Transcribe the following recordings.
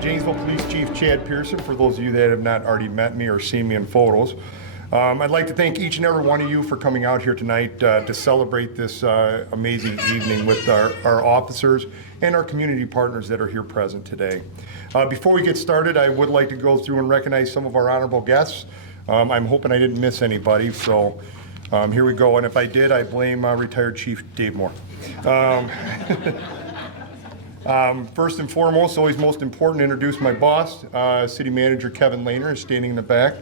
Janesville Police Chief Chad Pearson, for those of you that have not already met me or seen me in photos. I'd like to thank each and every one of you for coming out here tonight to celebrate this amazing evening with our officers and our community partners that are here present today. Before we get started, I would like to go through and recognize some of our honorable guests. I'm hoping I didn't miss anybody, so here we go. And if I did, I blame retired Chief Dave Moore. First and foremost, always most important, to introduce my boss, City Manager Kevin Lehner is standing in the back.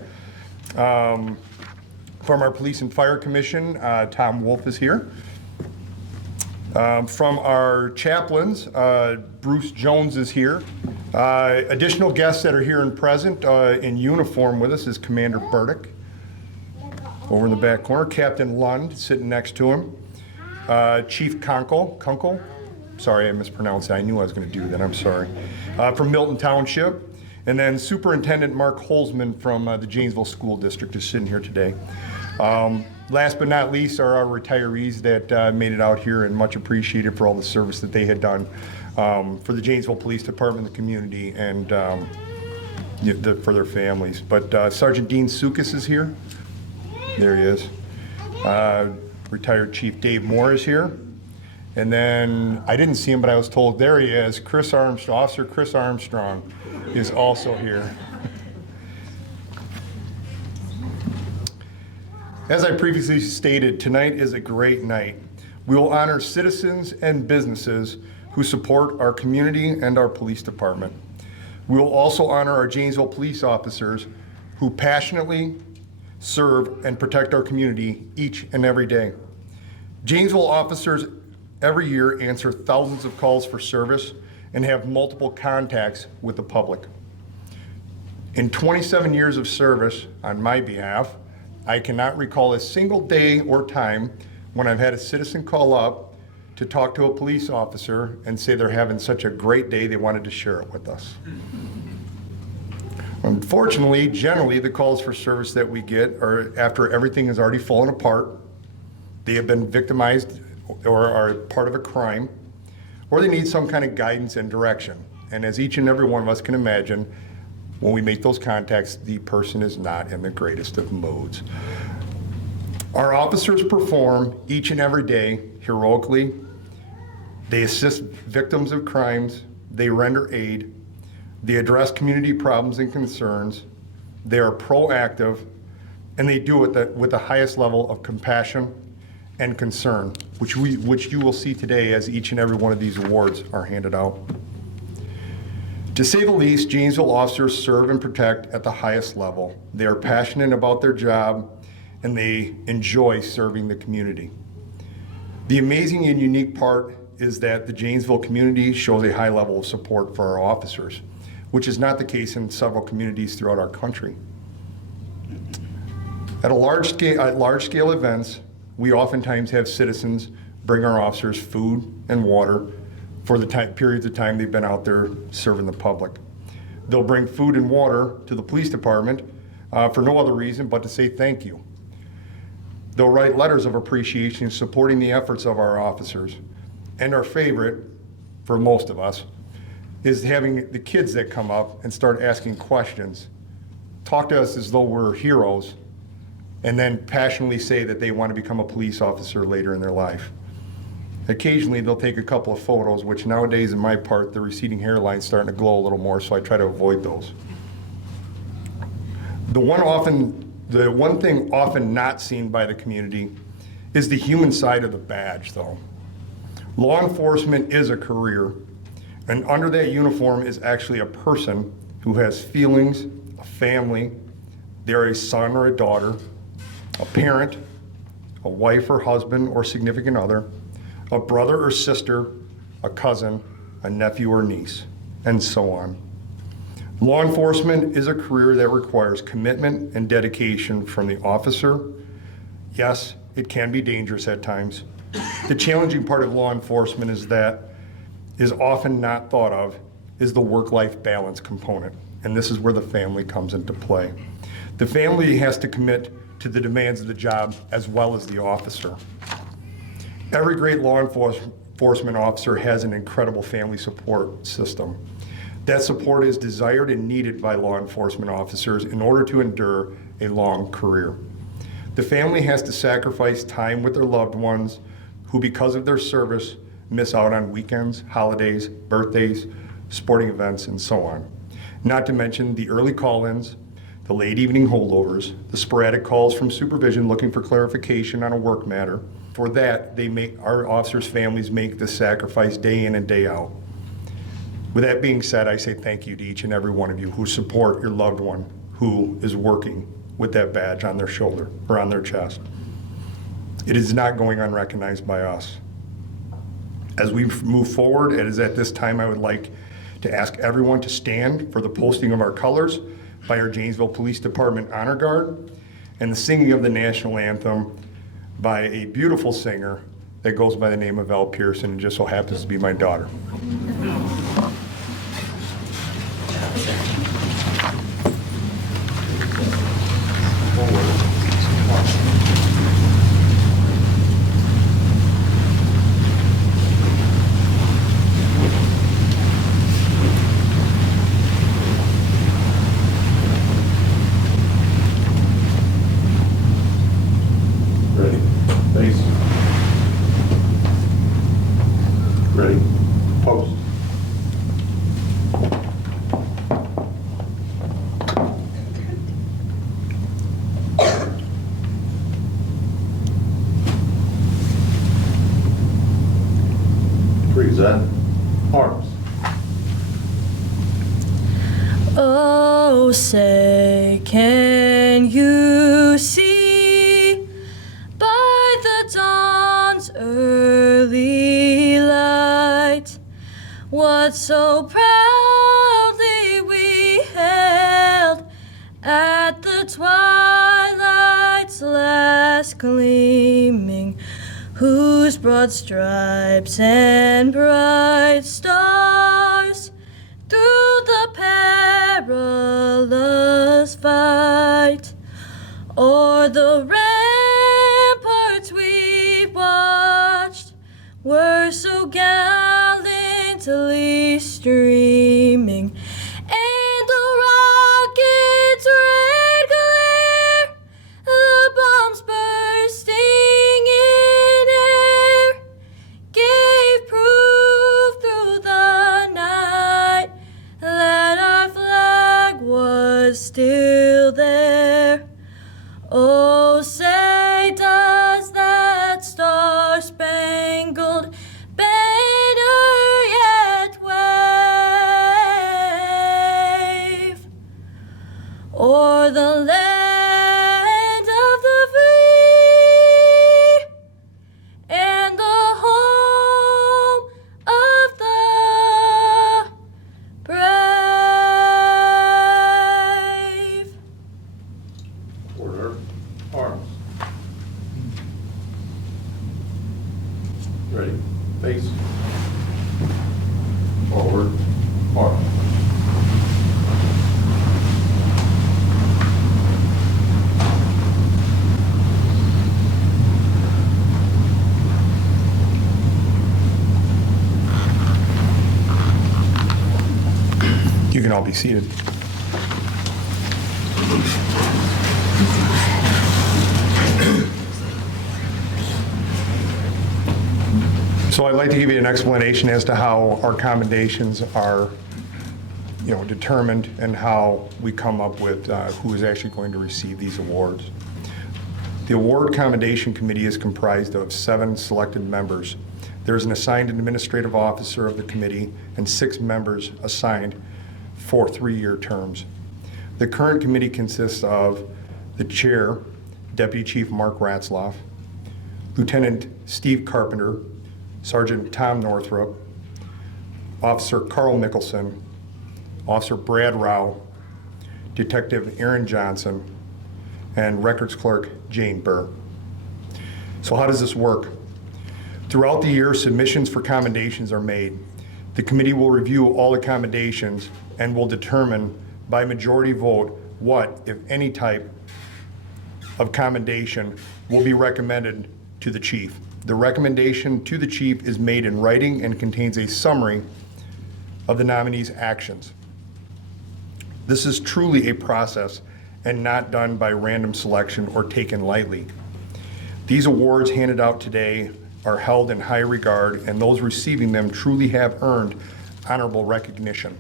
From our Police and Fire Commission, Tom Wolf is here. From our chaplains, Bruce Jones is here. Additional guests that are here and present in uniform with us is Commander Burdick, over in the back corner. Captain Lund sitting next to him. Chief Kunkel. Sorry, I mispronounced that. I knew I was going to do that. I'm sorry. From Milton Township. And then Superintendent Mark Holzman from the Janesville School District is sitting here today. Last but not least are our retirees that made it out here, and much appreciated for all the service that they had done for the Janesville Police Department, the community, and for their families. But Sergeant Dean Sukas is here. There he is. Retired Chief Dave Moore is here. And then, I didn't see him, but I was told, there he is, Officer Chris Armstrong is also here. As I previously stated, tonight is a great night. We will honor citizens and businesses who support our community and our police department. We will also honor our Janesville police officers who passionately serve and protect our community each and every day. Janesville officers every year answer thousands of calls for service and have multiple contacts with the public. In 27 years of service on my behalf, I cannot recall a single day or time when I've had a citizen call up to talk to a police officer and say they're having such a great day they wanted to share it with us. Unfortunately, generally the calls for service that we get are after everything has already fallen apart, they have been victimized or are part of a crime, or they need some kind of guidance and direction. And as each and every one of us can imagine, when we make those contacts, the person is not in the greatest of moods. Our officers perform each and every day heroically. They assist victims of crimes, they render aid, they address community problems and concerns, they are proactive, and they do it with the highest level of compassion and concern, which you will see today as each and every one of these awards are handed out. To say the least, Janesville officers serve and protect at the highest level. They are passionate about their job and they enjoy serving the community. The amazing and unique part is that the Janesville community shows a high level of support for our officers, which is not the case in several communities throughout our country. At large scale events, we oftentimes have citizens bring our officers food and water for the periods of time they've been out there serving the public. They'll bring food and water to the police department for no other reason but to say thank you. They'll write letters of appreciation supporting the efforts of our officers. And our favorite, for most of us, is having the kids that come up and start asking questions, talk to us as though we're heroes, and then passionately say that they want to become a police officer later in their life. Occasionally, they'll take a couple of photos, which nowadays, in my part, the receding hairline's starting to glow a little more, so I try to avoid those. The one thing often not seen by the community is the human side of the badge, though. Law enforcement is a career, and under that uniform is actually a person who has feelings, a family, they're a son or a daughter, a parent, a wife or husband or significant other, a brother or sister, a cousin, a nephew or niece, and so on. Law enforcement is a career that requires commitment and dedication from the officer. Yes, it can be dangerous at times. The challenging part of law enforcement is often not thought of is the work-life balance component, and this is where the family comes into play. The family has to commit to the demands of the job as well as the officer. Every great law enforcement officer has an incredible family support system. That support is desired and needed by law enforcement officers in order to endure a long career. The family has to sacrifice time with their loved ones who, because of their service, miss out on weekends, holidays, birthdays, sporting events, and so on. Not to mention the early call-ins, the late evening holdovers, the sporadic calls from supervision looking for clarification on a work matter. For that, our officers' families make the sacrifice day in and day out. With that being said, I say thank you to each and every one of you who support your loved one who is working with that badge on their shoulder or on their chest. It is not going unrecognized by us. As we move forward, it is at this time I would like to ask everyone to stand for the posting of our colors by our Janesville Police Department Honor Guard and the singing of the national anthem by a beautiful singer that goes by the name of Pearson and just so happens to be my daughter. Ready? Face. Ready? Post. Present. Arms. Oh, say, can you see by the dawn's early light what so proudly we hailed at the twilight's last gleaming, whose broad stripes and bright stars through the perilous fight o'er the ramparts we watched were so gallantly streaming, and the rocket's red glare, the bombs bursting in air, gave proof through the night that our flag was still there. Oh, say, does that star-spangled banner yet wave o'er the land of the free and the home of the brave? Order. Arms. Ready. Face. Forward. Arms. You can all be seated. So I'd like to give you an explanation as to how our commendations are, determined and how we come up with who is actually going to receive these awards. The award commendation committee is comprised of 7 selected members. There's an assigned administrative officer of the committee and 6 members assigned for 3-year terms. The current committee consists of the chair, Deputy Chief Mark Ratzloff, Lieutenant Steve Carpenter, Sergeant Tom Northrup, Officer Carl Mickelson, Officer Brad Rao, Detective Aaron Johnson, and Records Clerk Jane Burr. So how does this work? Throughout the year, submissions for commendations are made. The committee will review all the commendations and will determine by majority vote what, if any type of commendation, will be recommended to the chief. The recommendation to the chief is made in writing and contains a summary of the nominee's actions. This is truly a process and not done by random selection or taken lightly. These awards handed out today are held in high regard, and those receiving them truly have earned honorable recognition.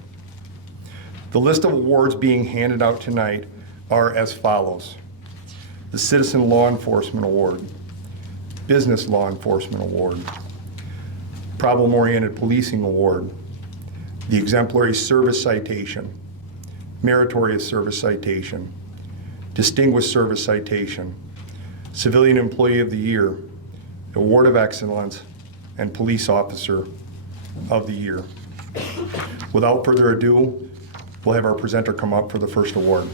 The list of awards being handed out tonight are as follows: the Citizen Law Enforcement Award, Business Law Enforcement Award, Problem-Oriented Policing Award, the Exemplary Service Citation, Meritorious Service Citation, Distinguished Service Citation, Civilian Employee of the Year, Award of Excellence, and Police Officer of the Year. Without further ado, we'll have our presenter come up for the first award.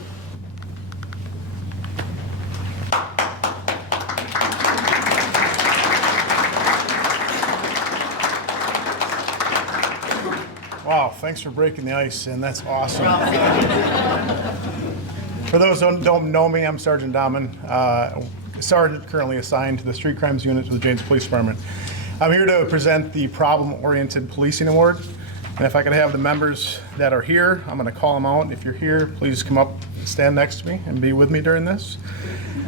Wow, thanks for breaking the ice, and that's awesome. For those who don't know me, I'm Sergeant Dahman, sergeant currently assigned to the Street Crimes Unit of the Janesville Police Department. I'm here to present the Problem-Oriented Policing Award, and if I could have the members that are here, I'm going to call them out. If you're here, please come up, stand next to me, and be with me during this.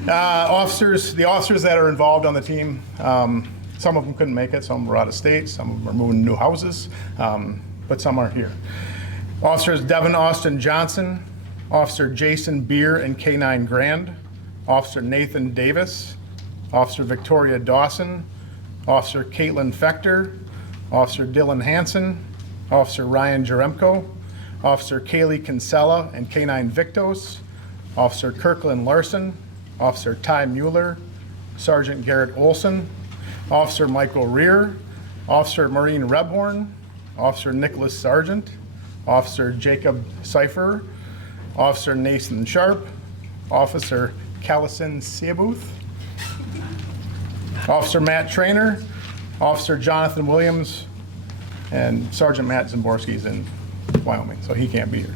The officers that are involved on the team, some of them couldn't make it, some were out of state, some of them are moving to new houses, but some are here. Officers Devin Austin Johnson, Officer Jason Beer and K9 Grand, Officer Nathan Davis, Officer Victoria Dawson, Officer Caitlin Fechter, Officer Dylan Hansen, Officer Ryan Jaremko, Officer Kaylee Kinsella and K9 Victos, Officer Kirkland Larson, Officer Ty Mueller, Sergeant Garrett Olson, Officer Michael Rear, Officer Maureen Rebhorn, Officer Nicholas Sargent, Officer Jacob Cipher, Officer Nathan Sharp, Officer Callison Seabuth, Officer Matt Trainer, Officer Jonathan Williams, and Sergeant Matt Zimborski is in Wyoming, so he can't be here.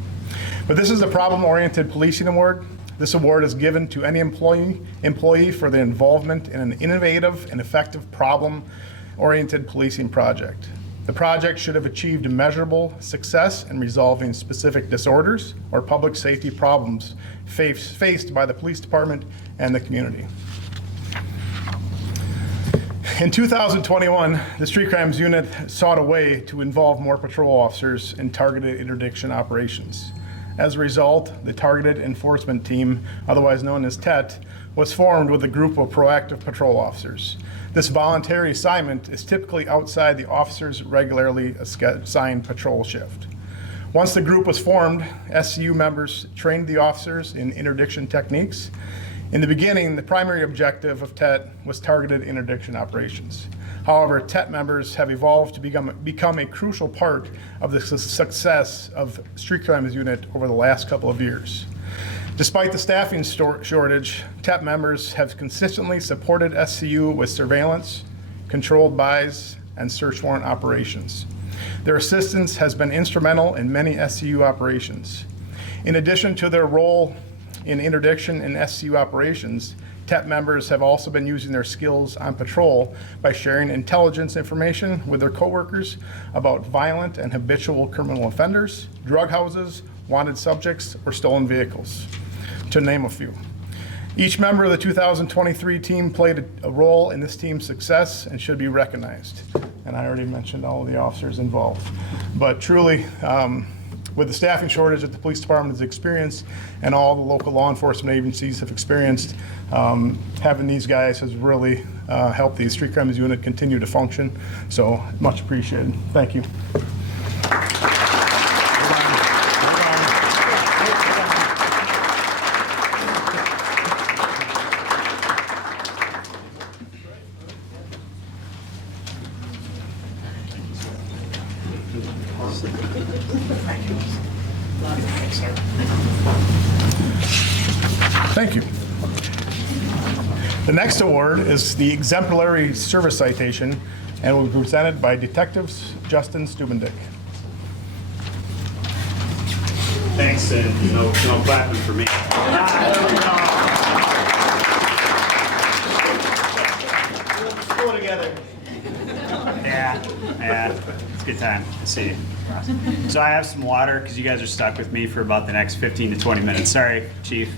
But this is a Problem-Oriented Policing Award. This award is given to any employee for their involvement in an innovative and effective problem-oriented policing project. The project should have achieved measurable success in resolving specific disorders or public safety problems faced by the police department and the community. In 2021, the Street Crimes Unit sought a way to involve more patrol officers in targeted interdiction operations. As a result, the Targeted Enforcement Team, otherwise known as TET, was formed with a group of proactive patrol officers. This voluntary assignment is typically outside the officer's regularly assigned patrol shift. Once the group was formed, SCU members trained the officers in interdiction techniques. In the beginning, the primary objective of TET was targeted interdiction operations. However, TET members have evolved to become a crucial part of the success of Street Crimes Unit over the last couple of years. Despite the staffing shortage, TET members have consistently supported SCU with surveillance, controlled buys, and search warrant operations. Their assistance has been instrumental in many SCU operations. In addition to their role in interdiction and SCU operations, TET members have also been using their skills on patrol by sharing intelligence information with their coworkers about violent and habitual criminal offenders, drug houses, wanted subjects, or stolen vehicles, to name a few. Each member of the 2023 team played a role in this team's success and should be recognized. And I already mentioned all of the officers involved. But truly, with the staffing shortage that the police department has experienced and all the local law enforcement agencies have experienced, having these guys has really helped the Street Crimes Unit continue to function. So much appreciated. Thank you. Thank you. The next award is the Exemplary Service Citation and will be presented by Detectives Justin Stubendick. Thanks, and no clapping for me. Let's go together. Yeah, it's a good time to see you. So I have some water because you guys are stuck with me for about the next 15 to 20 minutes. Sorry, Chief.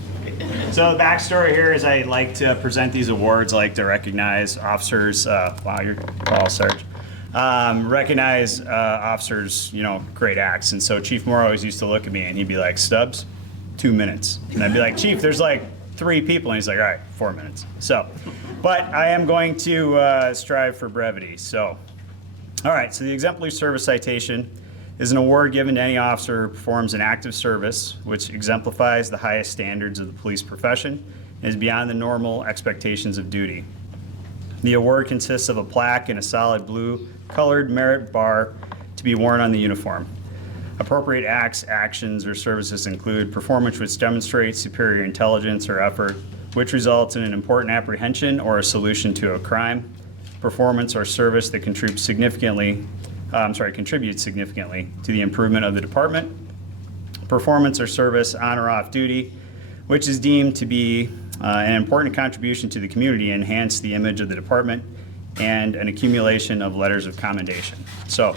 So the backstory here is I like to present these awards, I like to recognize officers. Wow, you're tall, Sarge. Recognize officers, great acts. And so Chief Moore always used to look at me and he'd be like, Stubbs, 2 minutes. And I'd be like, Chief, there's like 3 people. And he's like, all right, 4 minutes. So, but I am going to strive for brevity. So, all right, so the Exemplary Service Citation is an award given to any officer who performs an active service which exemplifies the highest standards of the police profession and is beyond the normal expectations of duty. The award consists of a plaque and a solid blue colored merit bar to be worn on the uniform. Appropriate acts, actions, or services include performance which demonstrates superior intelligence or effort, which results in an important apprehension or a solution to a crime, performance or service that contributes significantly to the improvement of the department, performance or service on or off duty, which is deemed to be an important contribution to the community and enhance the image of the department, and an accumulation of letters of commendation. So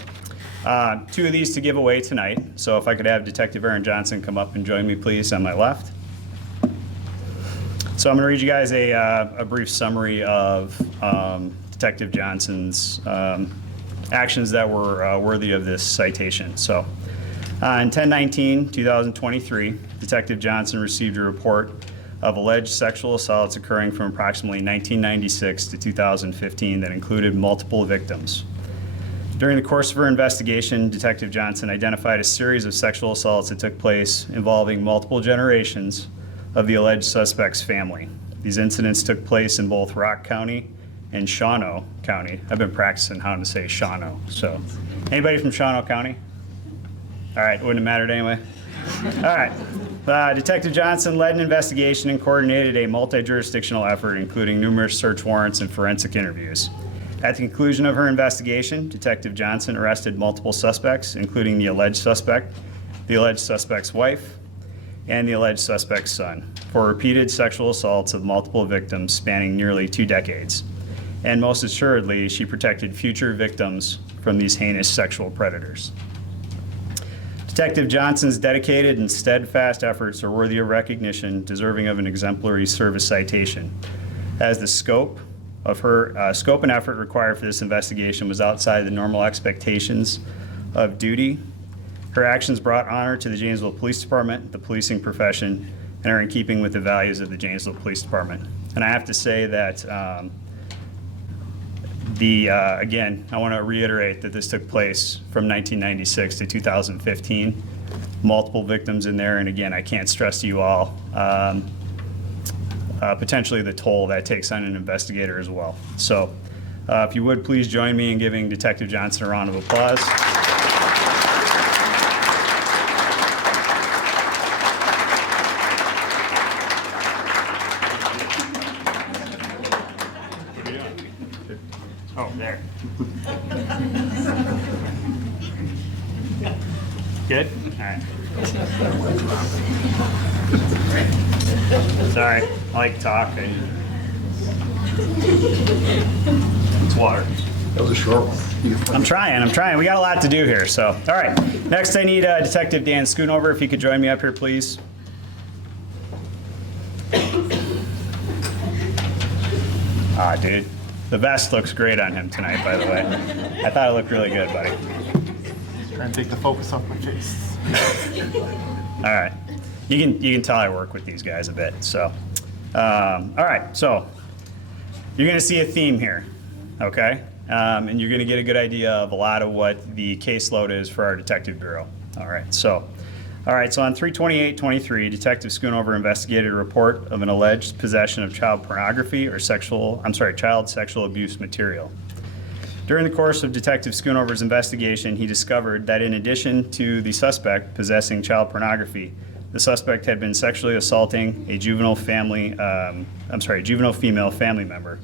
2 of these to give away tonight. So if I could have Detective Aaron Johnson come up and join me, please, on my left. So I'm going to read you guys a brief summary of Detective Johnson's actions that were worthy of this citation. So on 10/19/2023, Detective Johnson received a report of alleged sexual assaults occurring from approximately 1996 to 2015 that included multiple victims. During the course of her investigation, Detective Johnson identified a series of sexual assaults that took place involving multiple generations of the alleged suspect's family. These incidents took place in both Rock County and Shawano County. I've been practicing how to say Shawano. So, anybody from Shawano County? All right, wouldn't have mattered anyway. All right. Detective Johnson led an investigation and coordinated a multi-jurisdictional effort, including numerous search warrants and forensic interviews. At the conclusion of her investigation, Detective Johnson arrested multiple suspects, including the alleged suspect, the alleged suspect's wife, and the alleged suspect's son, for repeated sexual assaults of multiple victims spanning nearly 2 decades. And most assuredly, she protected future victims from these heinous sexual predators. Detective Johnson's dedicated and steadfast efforts are worthy of recognition, deserving of an exemplary service citation, as the scope and effort required for this investigation was outside the normal expectations of duty. Her actions brought honor to the Janesville Police Department, the policing profession, and are in keeping with the values of the Janesville Police Department. And I have to say that again, I want to reiterate that this took place from 1996 to 2015. Multiple victims in there, and again, I can't stress to you all potentially the toll that takes on an investigator as well. So if you would please join me in giving Detective Johnson a round of applause. Oh, there. Good? All right. Sorry, I like to talk. It's water. That was a short one. I'm trying. We got a lot to do here, so. All right, next I need Detective Dan Schoonover, if you could join me up here, please. Ah, dude. The vest looks great on him tonight, by the way. I thought it looked really good, buddy. Try and take the focus off my face. All right. You can tell I work with these guys a bit. So, all right. So, you're going to see a theme here, okay? And you're going to get a good idea of a lot of what the caseload is for our detective bureau. All right. So on 3/28/23, Detective Schoonover investigated a report of an alleged possession of child pornography or child sexual abuse material. During the course of Detective Schoonover's investigation, he discovered that in addition to the suspect possessing child pornography, the suspect had been sexually assaulting a juvenile female family member.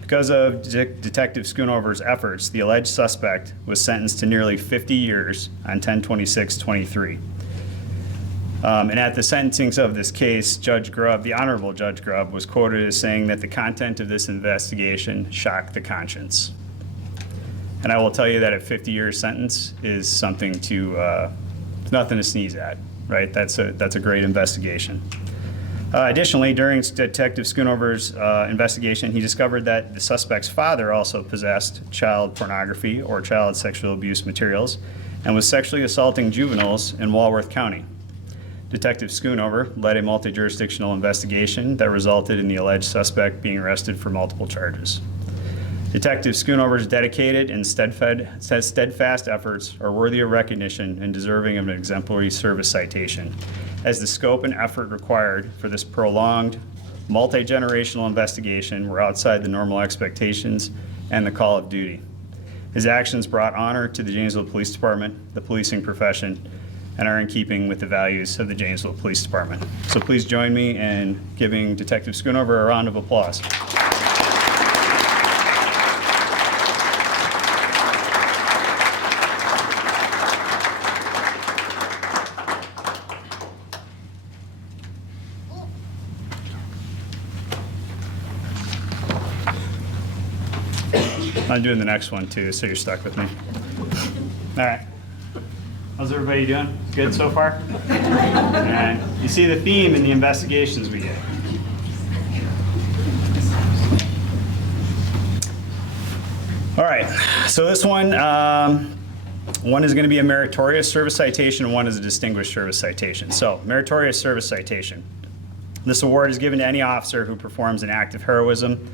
Because of Detective Schoonover's efforts, the alleged suspect was sentenced to nearly 50 years on 10/26/23. And at the sentencing of this case, Judge Grubb, the Honorable Judge Grubb, was quoted as saying that the content of this investigation shocked the conscience. And I will tell you that a 50-year sentence is something to, nothing to sneeze at, right? That's a great investigation. Additionally, during Detective Schoonover's investigation, he discovered that the suspect's father also possessed child pornography or child sexual abuse materials and was sexually assaulting juveniles in Walworth County. Detective Schoonover led a multi-jurisdictional investigation that resulted in the alleged suspect being arrested for multiple charges. Detective Schoonover's dedicated and steadfast efforts are worthy of recognition and deserving of an exemplary service citation, as the scope and effort required for this prolonged, multi-generational investigation were outside the normal expectations and the call of duty. His actions brought honor to the Janesville Police Department, the policing profession, and are in keeping with the values of the Janesville Police Department. So please join me in giving Detective Schoonover a round of applause. I'm doing the next one too, so you're stuck with me. All right. How's everybody doing? Good so far? And you see the theme in the investigations we get. All right, so this one is going to be a meritorious service citation and one is a distinguished service citation. So, meritorious service citation. This award is given to any officer who performs an act of heroism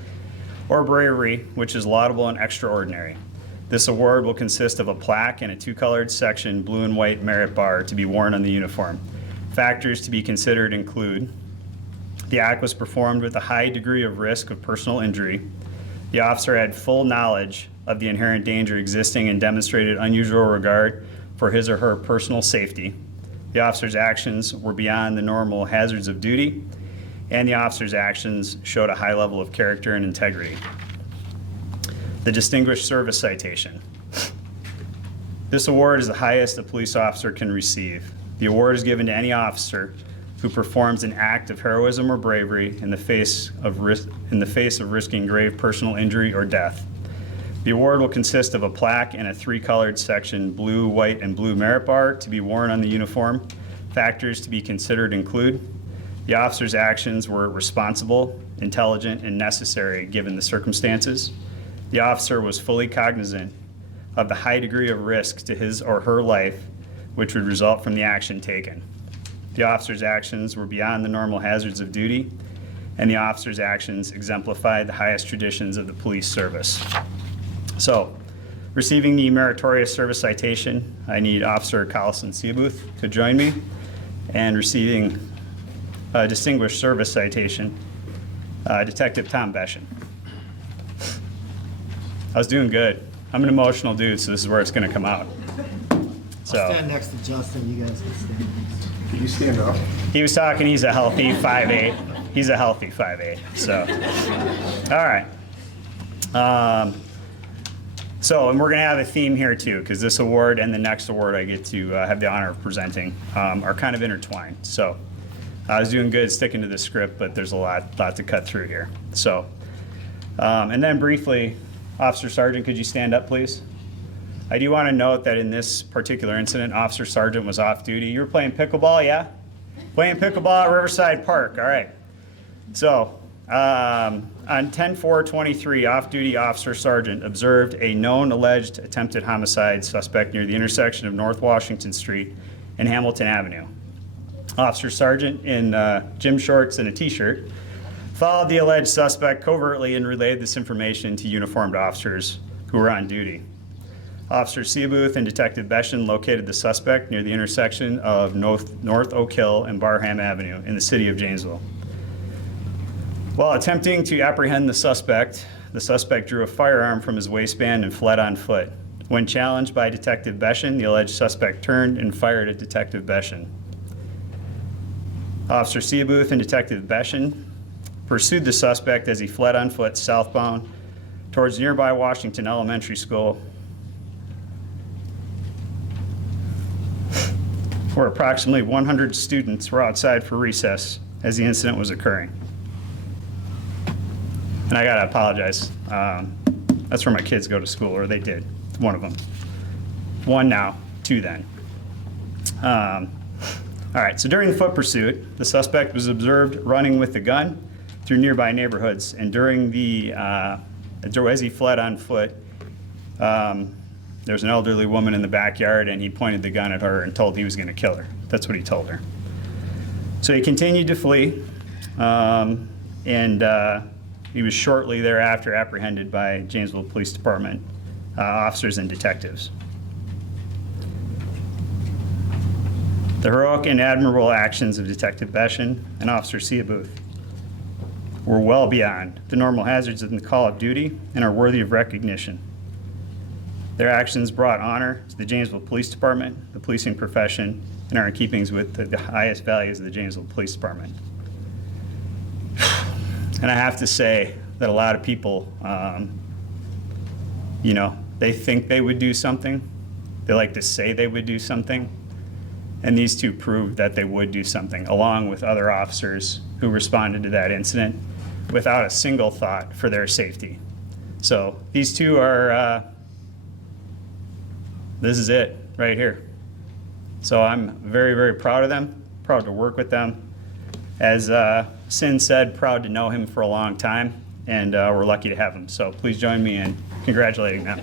or bravery, which is laudable and extraordinary. This award will consist of a plaque and a two-colored section blue and white merit bar to be worn on the uniform. Factors to be considered include: the act was performed with a high degree of risk of personal injury, the officer had full knowledge of the inherent danger existing and demonstrated unusual regard for his or her personal safety, the officer's actions were beyond the normal hazards of duty, and the officer's actions showed a high level of character and integrity. The distinguished service citation. This award is the highest a police officer can receive. The award is given to any officer who performs an act of heroism or bravery in the face of risking grave personal injury or death. The award will consist of a plaque and a three-colored section blue, white, and blue merit bar to be worn on the uniform. Factors to be considered include: the officer's actions were responsible, intelligent, and necessary given the circumstances. The officer was fully cognizant of the high degree of risk to his or her life which would result from the action taken. The officer's actions were beyond the normal hazards of duty, and the officer's actions exemplified the highest traditions of the police service. So, receiving the meritorious service citation, I need Officer Collison Seabuth to join me, and receiving a distinguished service citation, Detective Tom Beshin. I was doing good. I'm an emotional dude, so this is where it's going to come out. So, I'll stand next to Justin. You guys can stand. Can you stand up? he was talking, he's a healthy 5'8". He's a healthy 5'8", so. All right. And we're going to have a theme here too, because this award and the next award I get to have the honor of presenting are kind of intertwined. So I was doing good sticking to the script, but there's a lot to cut through here. So, and then briefly, Officer Sergeant, could you stand up, please? I do want to note that in this particular incident, Officer Sergeant was off duty. You were playing pickleball, yeah? Playing pickleball at Riverside Park, all right. So, on 10/4/23, off-duty Officer Sergeant observed a known alleged attempted homicide suspect near the intersection of North Washington Street and Hamilton Avenue. Officer Sergeant, in gym shorts and a t-shirt, followed the alleged suspect covertly and relayed this information to uniformed officers who were on duty. Officer Seabuth and Detective Beshin located the suspect near the intersection of North Oak Hill and Barham Avenue in the city of Janesville. While attempting to apprehend the suspect drew a firearm from his waistband and fled on foot. When challenged by Detective Beshin, the alleged suspect turned and fired at Detective Beshin. Officer Seabuth and Detective Beshin pursued the suspect as he fled on foot southbound towards nearby Washington Elementary School. where approximately 100 students were outside for recess as the incident was occurring. And I gotta apologize. That's where my kids go to school, or they did, one of them. One now, two then. All right, so during the foot pursuit, the suspect was observed running with the gun through nearby neighborhoods, and during as he fled on foot, there was an elderly woman in the backyard, and he pointed the gun at her and told he was gonna kill her. That's what he told her. So he continued to flee, and he was shortly thereafter apprehended by Janesville Police Department officers and detectives. The heroic and admirable actions of Detective Beshen and Officer Seabuth were well beyond the normal hazards of the call of duty and are worthy of recognition. Their actions brought honor to the Janesville Police Department, the policing profession, and are in keeping with the highest values of the Janesville Police Department. And I have to say that a lot of people, they think they would do something. They like to say they would do something. And these two proved that they would do something, along with other officers who responded to that incident without a single thought for their safety. So these two are, this is it right here. So I'm very, very proud of them, proud to work with them. As Sin said, proud to know him for a long time, and we're lucky to have him. So please join me in congratulating them.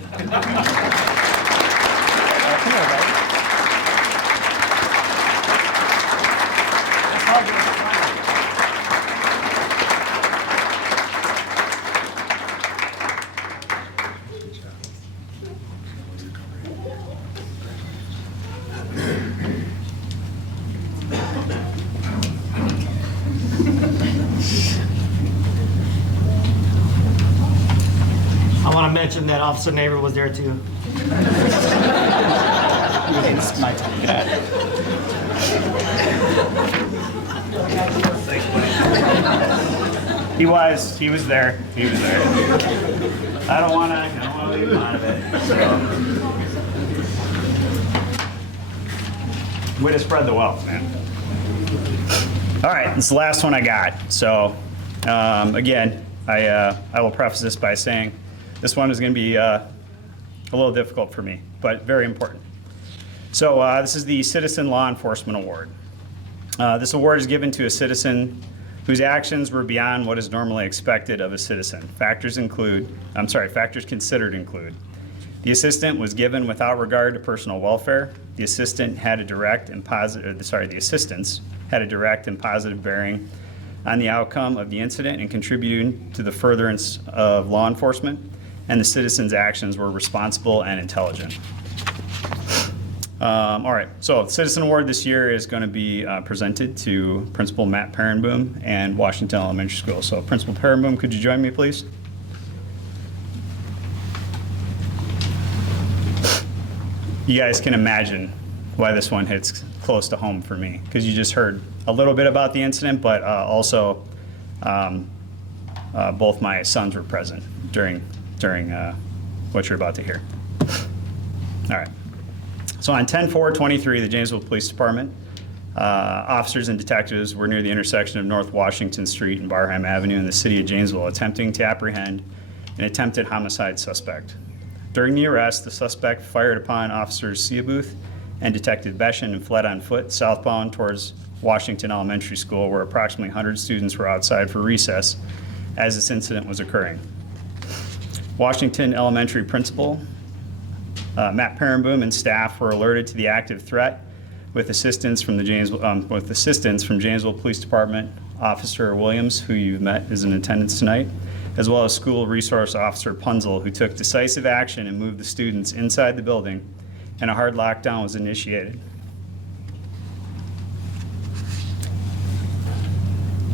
I want to mention that Officer Neighbor was there too. It's my time. He was there. I don't want to leave him out of it. So. Way to spread the wealth, man. All right, it's the last one I got. So, again, I will preface this by saying this one is going to be a little difficult for me, but very important. So this is the Citizen Law Enforcement Award. This award is given to a citizen whose actions were beyond what is normally expected of a citizen. Factors considered include: the assistant was given without regard to personal welfare. The assistants had a direct and positive bearing on the outcome of the incident and contributed to the furtherance of law enforcement, and the citizen's actions were responsible and intelligent. All right, so the Citizen Award this year is going to be presented to Principal Matt Perenboom and Washington Elementary School. So Principal Perenboom, could you join me, please? You guys can imagine why this one hits close to home for me, because you just heard a little bit about the incident, but also both my sons were present during what you're about to hear. All right. So on 10/4/23, the Janesville Police Department officers and detectives were near the intersection of North Washington Street and Barham Avenue in the city of Janesville, attempting to apprehend an attempted homicide suspect. During the arrest, the suspect fired upon Officers Seabuth and Detective Beshen and fled on foot southbound towards Washington Elementary School, where approximately 100 students were outside for recess as this incident was occurring. Washington Elementary Principal Matt Perenboom and staff were alerted to the active threat with assistance from Janesville Police Department Officer Williams, who you've met is in attendance tonight, as well as School Resource Officer Punzel, who took decisive action and moved the students inside the building, and a hard lockdown was initiated.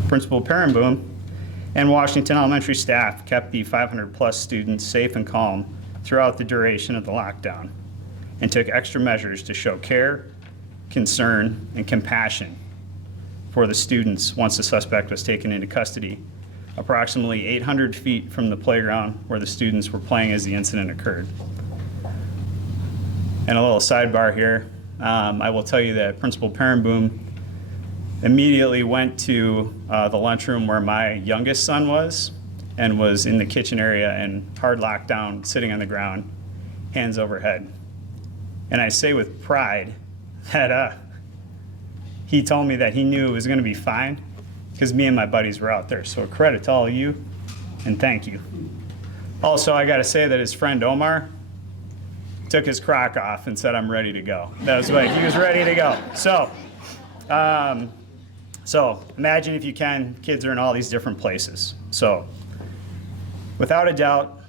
Principal Perenboom and Washington Elementary staff kept the 500+ students safe and calm throughout the duration of the lockdown, and took extra measures to show care, concern, and compassion for the students once the suspect was taken into custody, approximately 800 feet from the playground where the students were playing as the incident occurred. And a little sidebar here, I will tell you that Principal Perenboom immediately went to the lunchroom where my youngest son was and was in the kitchen area and hard lockdown, sitting on the ground, hands over head. And I say with pride that he told me that he knew it was going to be fine because me and my buddies were out there. So credit to all of you, and thank you. Also, I got to say that his friend Omar took his crock off and said, "I'm ready to go." That was like, he was ready to go. So imagine, if you can, kids are in all these different places. So without a doubt,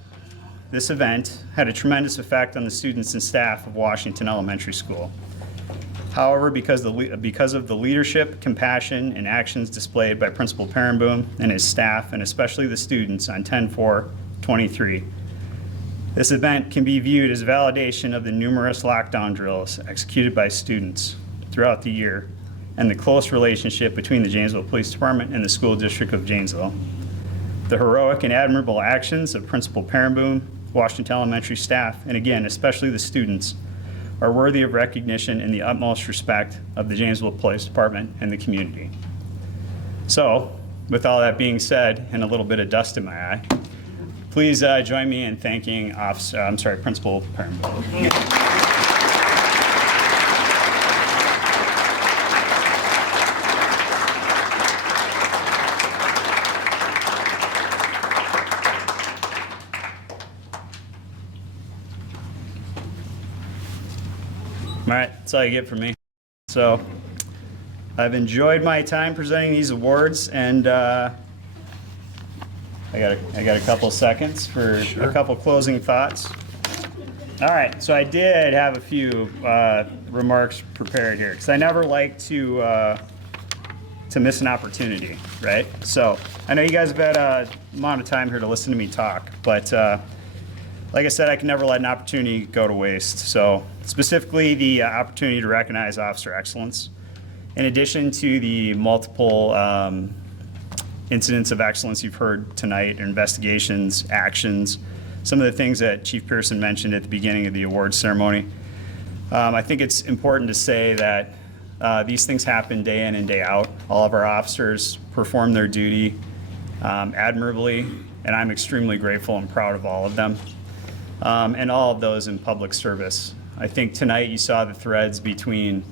this event had a tremendous effect on the students and staff of Washington Elementary School. However, because of the leadership, compassion, and actions displayed by Principal Perenboom and his staff, and especially the students on 10/4/23, this event can be viewed as validation of the numerous lockdown drills executed by students throughout the year and the close relationship between the Janesville Police Department and the School District of Janesville. The heroic and admirable actions of Principal Perenboom, Washington Elementary staff, and again, especially the students, are worthy of recognition and the utmost respect of the Janesville Police Department and the community. So, with all that being said, and a little bit of dust in my eye, please join me in thanking Principal Perenboom. All right, that's all you get from me. So I've enjoyed my time presenting these awards, and I got a couple seconds for a couple closing thoughts. All right, so I did have a few remarks prepared here because I never like to miss an opportunity, right? So I know you guys have had a amount of time here to listen to me talk, but like I said, I can never let an opportunity go to waste. So specifically, the opportunity to recognize officer excellence. In addition to the multiple incidents of excellence you've heard tonight, investigations, actions, some of the things that Chief Pearson mentioned at the beginning of the awards ceremony, I think it's important to say that these things happen day in and day out. All of our officers perform their duty admirably, and I'm extremely grateful and proud of all of them. And all of those in public service. I think tonight you saw the threads between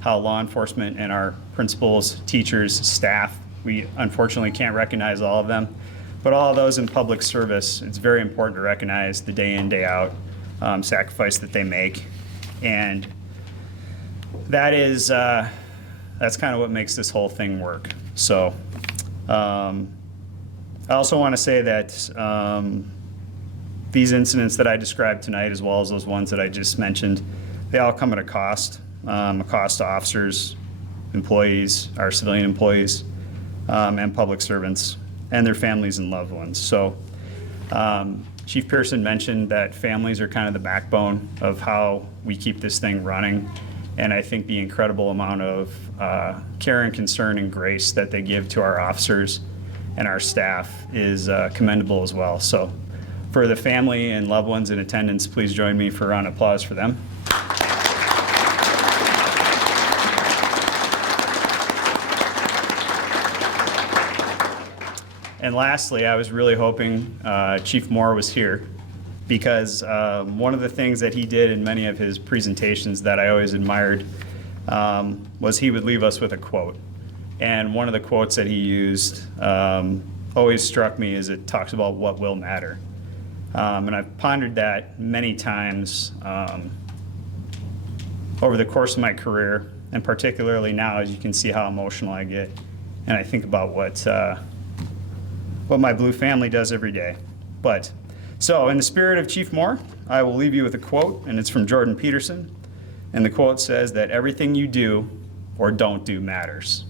how law enforcement and our principals, teachers, staff, we unfortunately can't recognize all of them, but all of those in public service, it's very important to recognize the day in, day out sacrifice that they make. And that is, that's kind of what makes this whole thing work. So I also want to say that these incidents that I described tonight, as well as those ones that I just mentioned, they all come at a cost to officers, employees, our civilian employees, and public servants, and their families and loved ones. So Chief Pearson mentioned that families are kind of the backbone of how we keep this thing running, and I think the incredible amount of care and concern and grace that they give to our officers and our staff is commendable as well. So for the family and loved ones in attendance, please join me for a round of applause for them. And lastly, I was really hoping Chief Moore was here, because one of the things that he did in many of his presentations that I always admired was he would leave us with a quote. And one of the quotes that he used always struck me as it talks about what will matter. And I've pondered that many times over the course of my career, and particularly now, as you can see how emotional I get, and I think about what my blue family does every day. But so, in the spirit of Chief Moore, I will leave you with a quote, and it's from Jordan Peterson. And the quote says that everything you do or don't do matters.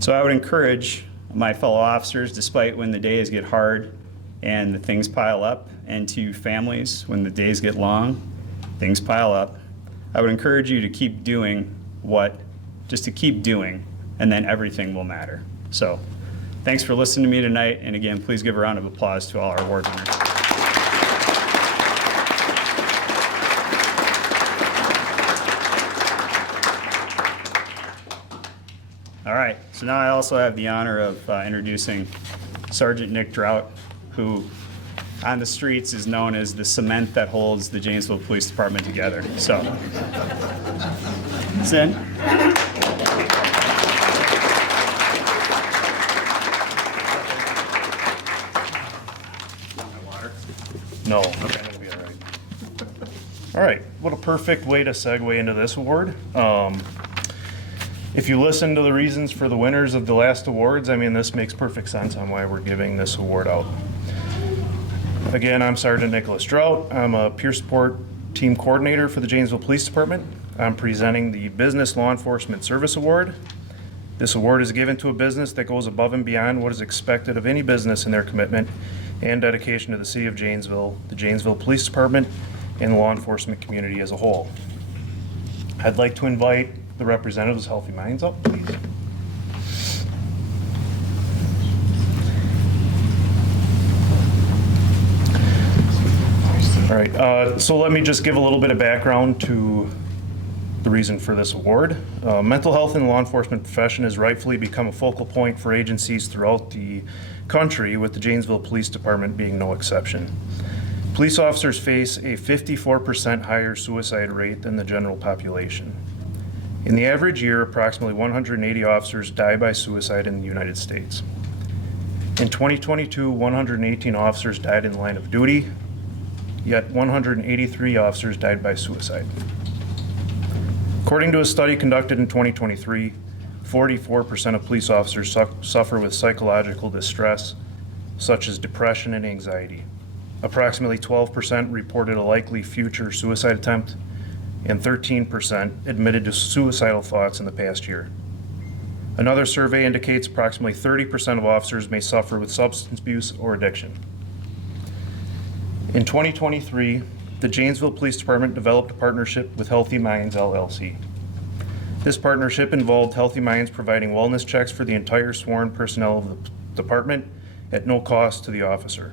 So I would encourage my fellow officers, despite when the days get hard and the things pile up, and to families, when the days get long, things pile up, I would encourage you to keep doing just to keep doing, and then everything will matter. So thanks for listening to me tonight, and again, please give a round of applause to all our award winners. So now I also have the honor of introducing Sergeant Nick Drought, who on the streets is known as the cement that holds the Janesville Police Department together. So, sit. No, I'm gonna be all right. All right, what a perfect way to segue into this award. If you listen to the reasons for the winners of the last awards, I mean, this makes perfect sense on why we're giving this award out. Again, I'm Sergeant Nicholas Drought. I'm a peer support team coordinator for the Janesville Police Department. I'm presenting the Business Law Enforcement Service Award. This award is given to a business that goes above and beyond what is expected of any business in their commitment and dedication to the city of Janesville, the Janesville Police Department, and the law enforcement community as a whole. I'd like to invite the representatives of Healthy Minds up, please. All right, so let me just give a little bit of background to the reason for this award. Mental health in the law enforcement profession has rightfully become a focal point for agencies throughout the country, with the Janesville Police Department being no exception. Police officers face a 54% higher suicide rate than the general population. In the average year, approximately 180 officers die by suicide in the United States. In 2022, 118 officers died in the line of duty, yet 183 officers died by suicide. According to a study conducted in 2023, 44% of police officers suffer with psychological distress, such as depression and anxiety. Approximately 12% reported a likely future suicide attempt, and 13% admitted to suicidal thoughts in the past year. Another survey indicates approximately 30% of officers may suffer with substance abuse or addiction. In 2023, the Janesville Police Department developed a partnership with Healthy Minds, LLC. This partnership involved Healthy Minds providing wellness checks for the entire sworn personnel of the department at no cost to the officer.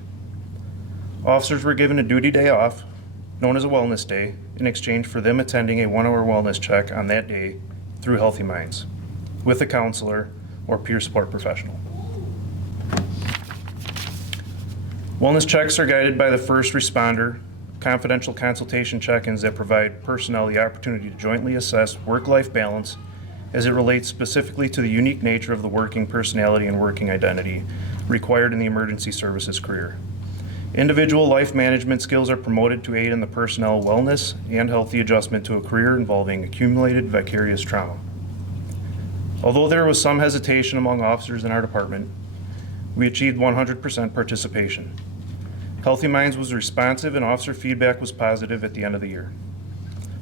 Officers were given a duty day off, known as a wellness day, in exchange for them attending a 1-hour wellness check on that day through Healthy Minds with a counselor or peer support professional. Wellness checks are guided by the first responder, confidential consultation check-ins that provide personnel the opportunity to jointly assess work-life balance as it relates specifically to the unique nature of the working personality and working identity required in the emergency services career. Individual life management skills are promoted to aid in the personnel wellness and healthy adjustment to a career involving accumulated vicarious trauma. Although there was some hesitation among officers in our department, we achieved 100% participation. Healthy Minds was responsive and officer feedback was positive at the end of the year.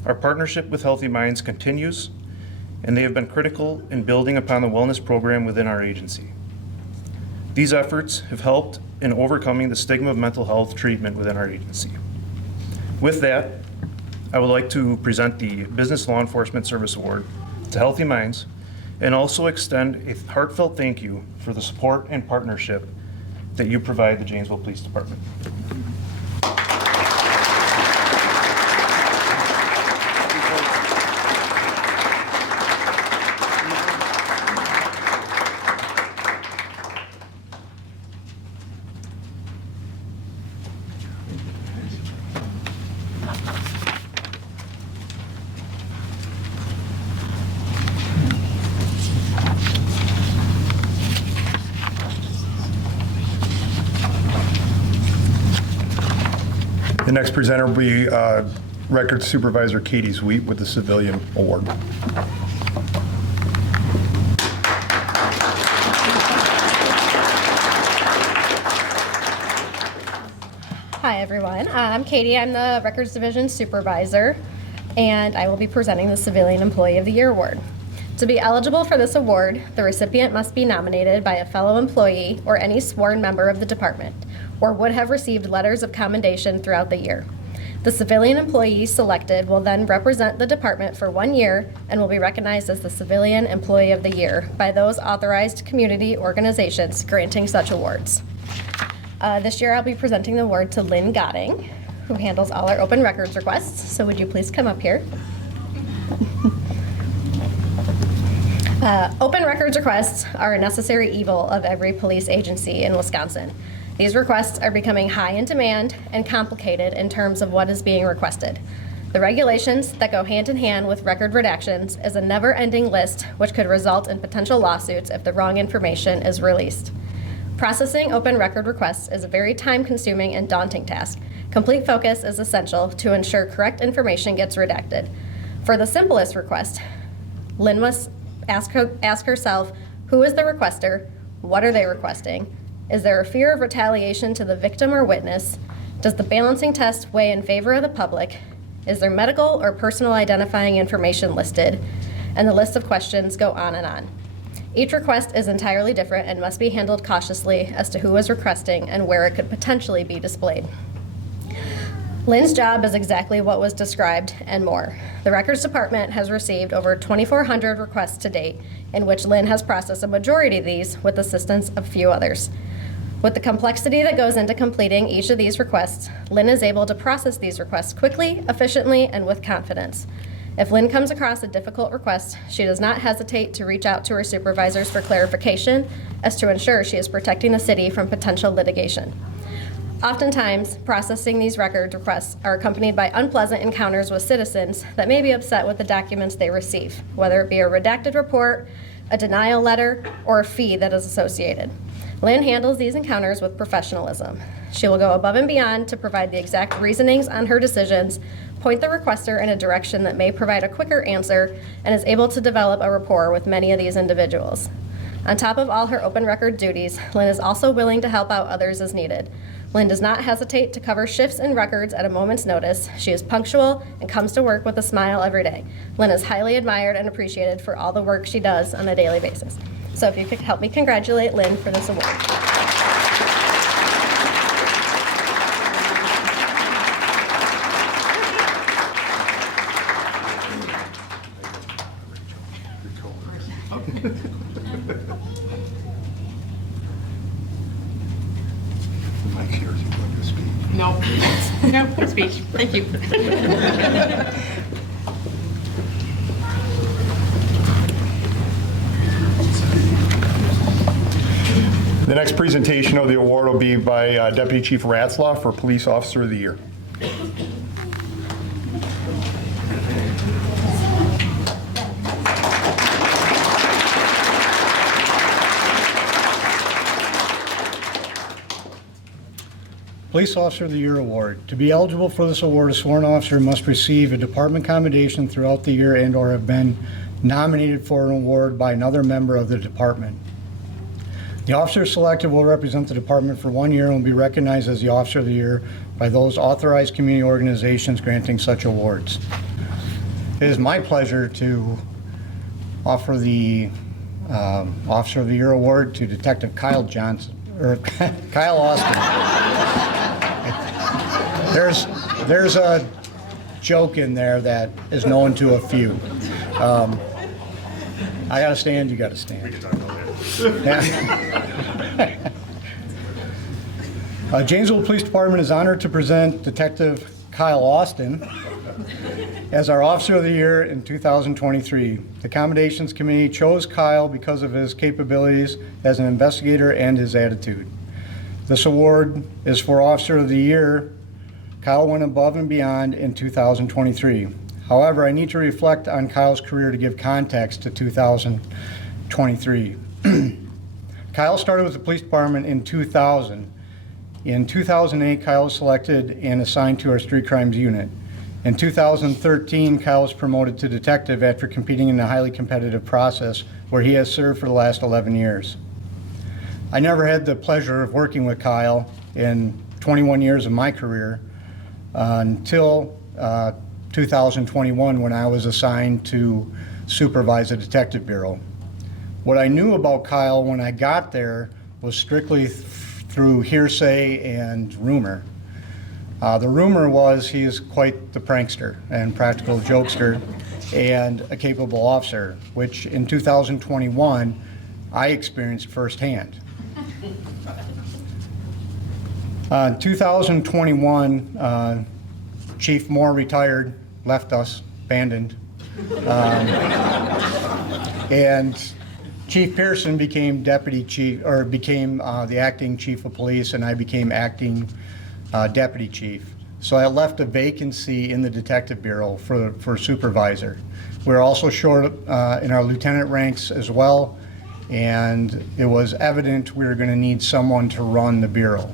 Our partnership with Healthy Minds continues, and they have been critical in building upon the wellness program within our agency. These efforts have helped in overcoming the stigma of mental health treatment within our agency. With that, I would like to present the Business Law Enforcement Service Award to Healthy Minds and also extend a heartfelt thank you for the support and partnership that you provide the Janesville Police Department. The next presenter will be Records Supervisor Katie Sweet with the Civilian Award. Hi everyone, I'm Katie. I'm the Records Division Supervisor, and I will be presenting the Civilian Employee of the Year Award. To be eligible for this award, the recipient must be nominated by a fellow employee or any sworn member of the department, or would have received letters of commendation throughout the year. The civilian employee selected will then represent the department for 1 year and will be recognized as the Civilian Employee of the Year by those authorized community organizations granting such awards. This year I'll be presenting the award to Lynn Gotting, who handles all our open records requests. So would you please come up here? Open records requests are a necessary evil of every police agency in Wisconsin. These requests are becoming high in demand and complicated in terms of what is being requested. The regulations that go hand in hand with record redactions is a never-ending list which could result in potential lawsuits if the wrong information is released. Processing open record requests is a very time-consuming and daunting task. Complete focus is essential to ensure correct information gets redacted. For the simplest request, Lynn must ask herself, who is the requester? What are they requesting? Is there a fear of retaliation to the victim or witness? Does the balancing test weigh in favor of the public? Is there medical or personal identifying information listed? And the list of questions go on and on. Each request is entirely different and must be handled cautiously as to who is requesting and where it could potentially be displayed. Lynn's job is exactly what was described and more. The Records Department has received over 2,400 requests to date, in which Lynn has processed a majority of these with assistance of a few others. With the complexity that goes into completing each of these requests, Lynn is able to process these requests quickly, efficiently, and with confidence. If Lynn comes across a difficult request, she does not hesitate to reach out to her supervisors for clarification as to ensure she is protecting the city from potential litigation. Oftentimes, processing these record requests are accompanied by unpleasant encounters with citizens that may be upset with the documents they receive, whether it be a redacted report, a denial letter, or a fee that is associated. Lynn handles these encounters with professionalism. She will go above and beyond to provide the exact reasonings on her decisions, point the requester in a direction that may provide a quicker answer, and is able to develop a rapport with many of these individuals. On top of all her open record duties, Lynn is also willing to help out others as needed. Lynn does not hesitate to cover shifts in records at a moment's notice. She is punctual and comes to work with a smile every day. Lynn is highly admired and appreciated for all the work she does on a daily basis. So if you could help me congratulate Lynn for this award. Mike's here, so you're going to speak. No, no speech. Thank you. The next presentation of the award will be by Deputy Chief Ratzlaff for Police Officer of the Year. Police Officer of the Year Award. To be eligible for this award, a sworn officer must receive a department commendation throughout the year and/or have been nominated for an award by another member of the department. The officer selected will represent the department for 1 year and will be recognized as the Officer of the Year by those authorized community organizations granting such awards. It is my pleasure to offer the Officer of the Year Award to Detective Kyle Austin. There's a joke in there that is known to a few. I gotta stand, you gotta stand. We can talk about that. Janesville Police Department is honored to present Detective Kyle Austin as our Officer of the Year in 2023. The Commendations Committee chose Kyle because of his capabilities as an investigator and his attitude. This award is for Officer of the Year. Kyle went above and beyond in 2023. However, I need to reflect on Kyle's career to give context to 2023. Kyle started with the police department in 2000. In 2008, Kyle was selected and assigned to our street crimes unit. In 2013, Kyle was promoted to detective after competing in a highly competitive process where he has served for the last 11 years. I never had the pleasure of working with Kyle in 21 years of my career until 2021 when I was assigned to supervise the detective bureau. What I knew about Kyle when I got there was strictly through hearsay and rumor. The rumor was he is quite the prankster and practical jokester and a capable officer, which in 2021 I experienced firsthand. In 2021, Chief Moore retired, left us, abandoned. And Chief Pearson became deputy chief, or became the acting chief of police, and I became acting deputy chief. So I left a vacancy in the detective bureau for supervisor. We're also short in our lieutenant ranks as well, and it was evident we were going to need someone to run the bureau.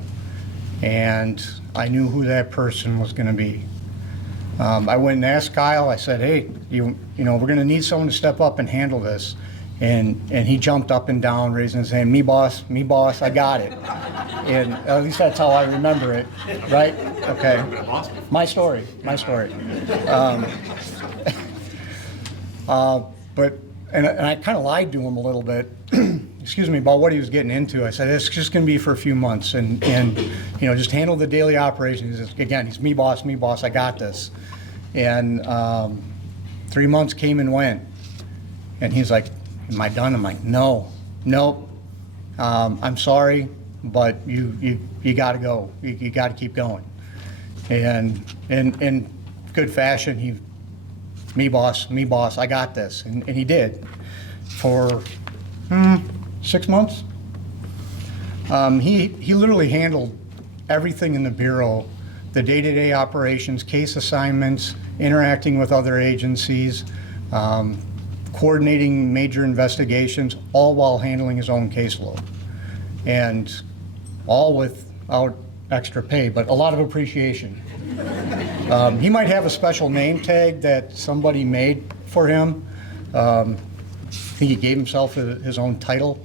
And I knew who that person was going to be. I went and asked Kyle. I said, "Hey, you know, we're going to need someone to step up and handle this." And he jumped up and down, raising his hand, me boss, I got it." And at least that's how I remember it, right? Okay. My story. And I kind of lied to him a little bit, excuse me, about what he was getting into. I said, "It's just going to be for a few months, and you know, just handle the daily operations." Again, he's me boss, I got this. And 3 months came and went, and he's like, "Am I done?" I'm like, "No, I'm sorry, but you got to go. You got to keep going." And in good fashion, he, me boss, I got this, and he did for 6 months. He literally handled everything in the bureau, the day-to-day operations, case assignments, interacting with other agencies, coordinating major investigations, all while handling his own caseload. And all without extra pay, but a lot of appreciation. He might have a special name tag that somebody made for him. I think he gave himself his own title.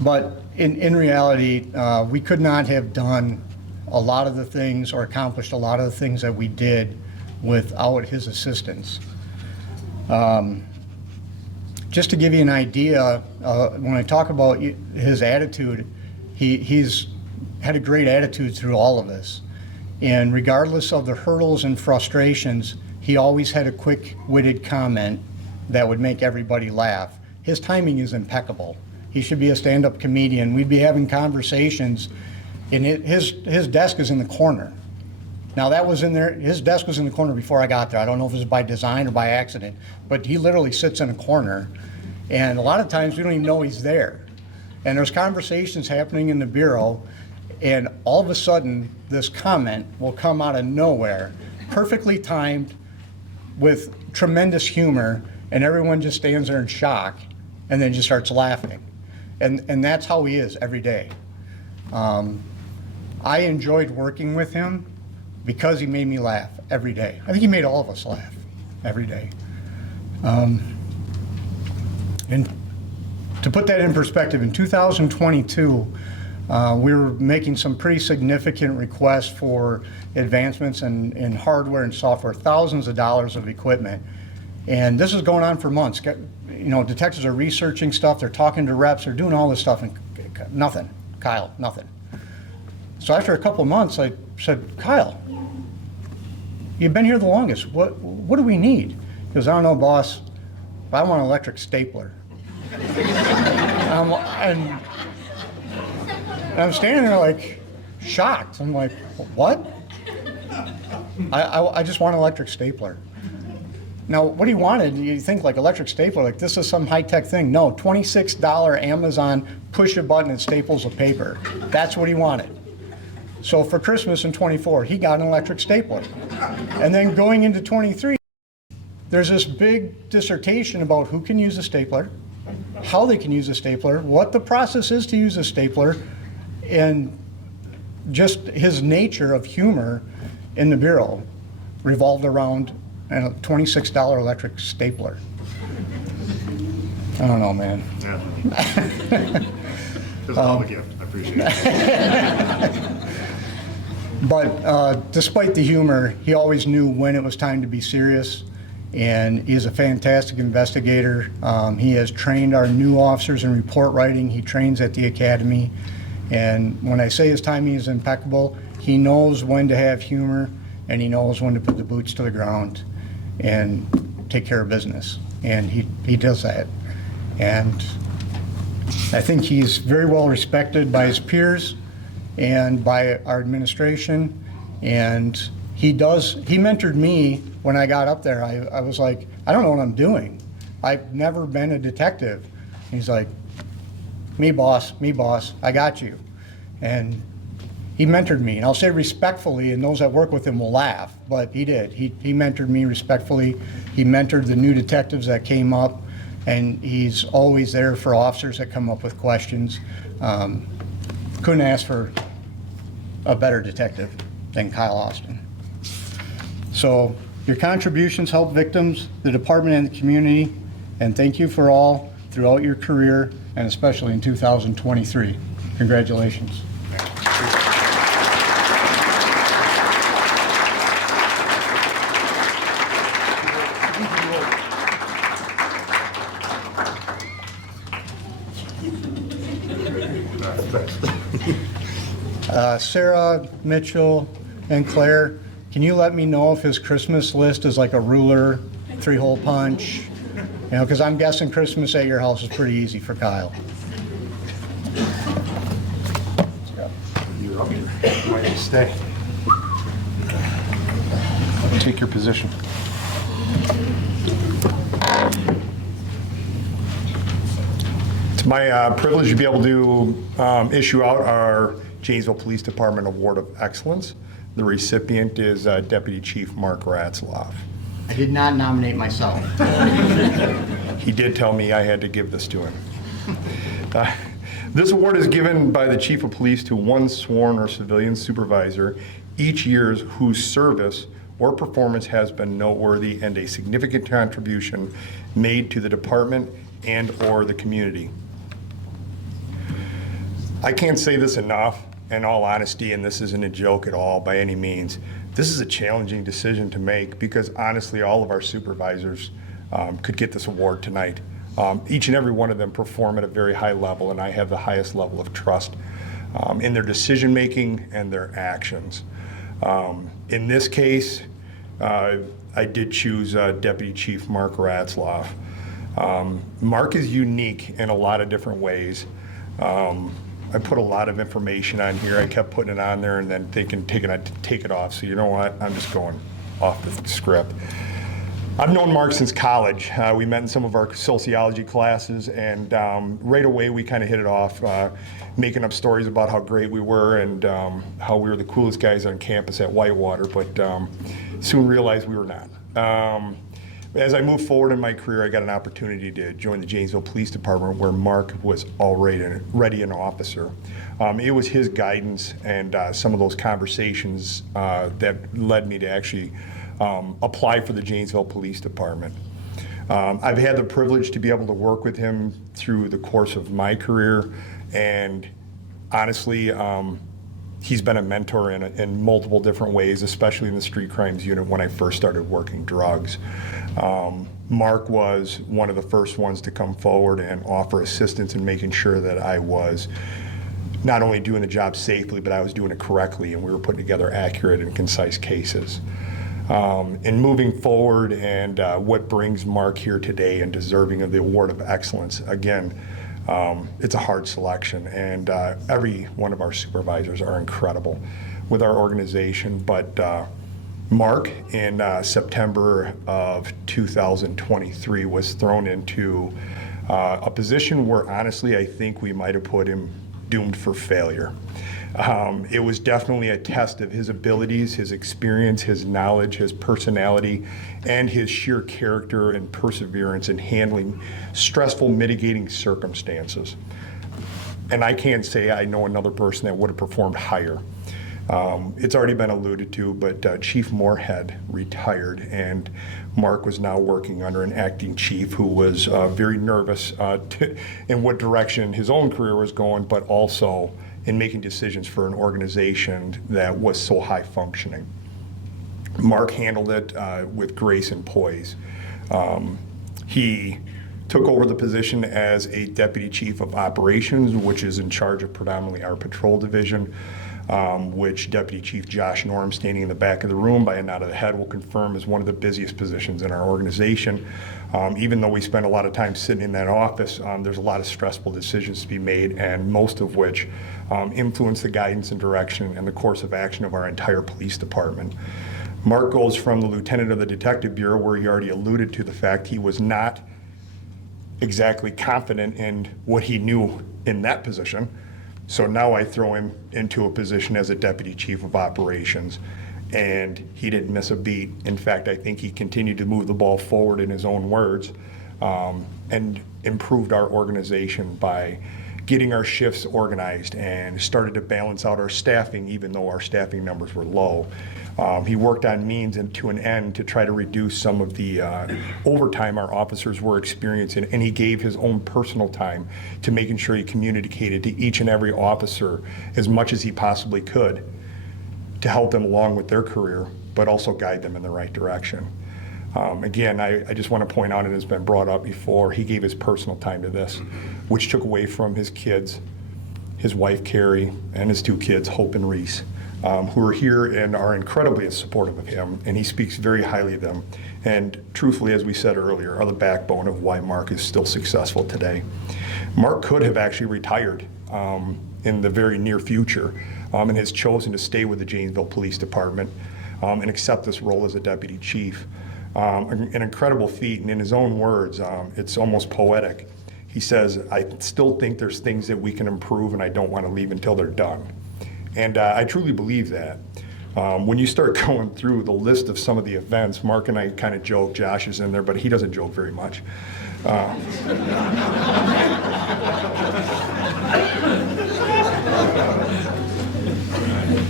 But in reality, we could not have done a lot of the things or accomplished a lot of the things that we did without his assistance. Just to give you an idea, when I talk about his attitude, he's had a great attitude through all of this. And regardless of the hurdles and frustrations, he always had a quick-witted comment that would make everybody laugh. His timing is impeccable. He should be a stand-up comedian. We'd be having conversations, and his desk is in the corner. Now that was in there, his desk was in the corner before I got there. I don't know if it was by design or by accident, but he literally sits in a corner, and a lot of times we don't even know he's there. And there's conversations happening in the bureau, and all of a sudden this comment will come out of nowhere, perfectly timed, with tremendous humor, and everyone just stands there in shock and then just starts laughing. And that's how he is every day. I enjoyed working with him because he made me laugh every day. I think he made all of us laugh every day. And to put that in perspective, in 2022, we were making some pretty significant requests for advancements in hardware and software, thousands of dollars of equipment. And this is going on for months. You know, detectives are researching stuff, they're talking to reps, they're doing all this stuff, and nothing. Kyle, nothing. So after a couple of months, I said, "Kyle, you've been here the longest. What do we need?" He goes, "I don't know, boss. I want an electric stapler." And I'm standing there like shocked. I'm like, "What?" I just want an electric stapler. Now, what he wanted, you think like electric stapler, like this is some high-tech thing. No, $26 Amazon, push a button and staples of paper. That's what he wanted. So for Christmas in 24, he got an electric stapler. And then going into 23, there's this big dissertation about who can use a stapler, how they can use a stapler, what the process is to use a stapler, and just his nature of humor in the bureau revolved around a $26 electric stapler. I don't know, man. This is all a gift. I appreciate it. But despite the humor, he always knew when it was time to be serious, and he's a fantastic investigator. He has trained our new officers in report writing. He trains at the academy, and when I say his timing is impeccable, he knows when to have humor, and he knows when to put the boots to the ground and take care of business, and he does that. And I think he's very well respected by his peers and by our administration, and he mentored me when I got up there. I was like, I don't know what I'm doing. I've never been a detective. He's like, me boss, I got you. And he mentored me, and I'll say respectfully, and those that work with him will laugh, but he did. He mentored me respectfully. He mentored the new detectives that came up, and he's always there for officers that come up with questions. Couldn't ask for a better detective than Kyle Austin. So your contributions help victims, the department, and the community, and thank you for all throughout your career, and especially in 2023. Congratulations. Sarah, Mitchell, and Claire, can you let me know if his Christmas list is like a ruler, 3-hole punch? You know, because I'm guessing Christmas at your house is pretty easy for Kyle. You're up here. Why don't you stay? Take your position. It's my privilege to be able to issue out our Janesville Police Department Award of Excellence. The recipient is Deputy Chief Mark Ratzlaff. I did not nominate myself. He did tell me I had to give this to him. This award is given by the Chief of Police to one sworn or civilian supervisor each year whose service or performance has been noteworthy and a significant contribution made to the department and or the community. I can't say this enough, in all honesty, and this isn't a joke at all by any means. This is a challenging decision to make because honestly, all of our supervisors could get this award tonight. Each and every one of them perform at a very high level, and I have the highest level of trust in their decision-making and their actions. In this case, I did choose Deputy Chief Mark Ratzlaff. Mark is unique in a lot of different ways. I put a lot of information on here. I kept putting it on there and then thinking, take it off. So you know what? I'm just going off the script. I've known Mark since college. We met in some of our sociology classes, and right away we kind of hit it off, making up stories about how great we were and how we were the coolest guys on campus at Whitewater, but soon realized we were not. As I moved forward in my career, I got an opportunity to join the Janesville Police Department where Mark was already an officer. It was his guidance and some of those conversations that led me to actually apply for the Janesville Police Department. I've had the privilege to be able to work with him through the course of my career, and honestly, he's been a mentor in multiple different ways, especially in the street crimes unit when I first started working drugs. Mark was one of the first ones to come forward and offer assistance in making sure that I was not only doing the job safely, but I was doing it correctly, and we were putting together accurate and concise cases. In moving forward and what brings Mark here today and deserving of the Award of Excellence, again, it's a hard selection, and every one of our supervisors are incredible with our organization, but Mark in September of 2023 was thrown into a position where honestly I think we might have put him doomed for failure. It was definitely a test of his abilities, his experience, his knowledge, his personality, and his sheer character and perseverance in handling stressful mitigating circumstances. And I can't say I know another person that would have performed higher. It's already been alluded to, but Chief Moorhead retired, and Mark was now working under an acting chief who was very nervous in what direction his own career was going, but also in making decisions for an organization that was so high functioning. Mark handled it with grace and poise. He took over the position as a deputy chief of operations, which is in charge of predominantly our patrol division, which Deputy Chief Josh Norm, standing in the back of the room by a nod of the head, will confirm is one of the busiest positions in our organization. Even though we spend a lot of time sitting in that office, there's a lot of stressful decisions to be made, and most of which influence the guidance and direction and the course of action of our entire police department. Mark goes from the lieutenant of the Detective Bureau, where he already alluded to the fact he was not exactly confident in what he knew in that position. So now I throw him into a position as a deputy chief of operations, and he didn't miss a beat. In fact, I think he continued to move the ball forward in his own words, and improved our organization by getting our shifts organized and started to balance out our staffing, even though our staffing numbers were low. He worked on means and to an end to try to reduce some of the overtime our officers were experiencing, and he gave his own personal time to making sure he communicated to each and every officer as much as he possibly could to help them along with their career, but also guide them in the right direction. Again, I just want to point out, and it's been brought up before, he gave his personal time to this, which took away from his kids, his wife Carrie, and his 2 kids, Hope and Reese, who are here and are incredibly supportive of him, and he speaks very highly of them. And truthfully, as we said earlier, are the backbone of why Mark is still successful today. Mark could have actually retired in the very near future, and has chosen to stay with the Janesville Police Department and accept this role as a deputy chief. An incredible feat, and in his own words, it's almost poetic. He says, I still think there's things that we can improve, and I don't want to leave until they're done. And I truly believe that. When you start going through the list of some of the events, Mark and I kind of joke, Josh is in there, but he doesn't joke very much.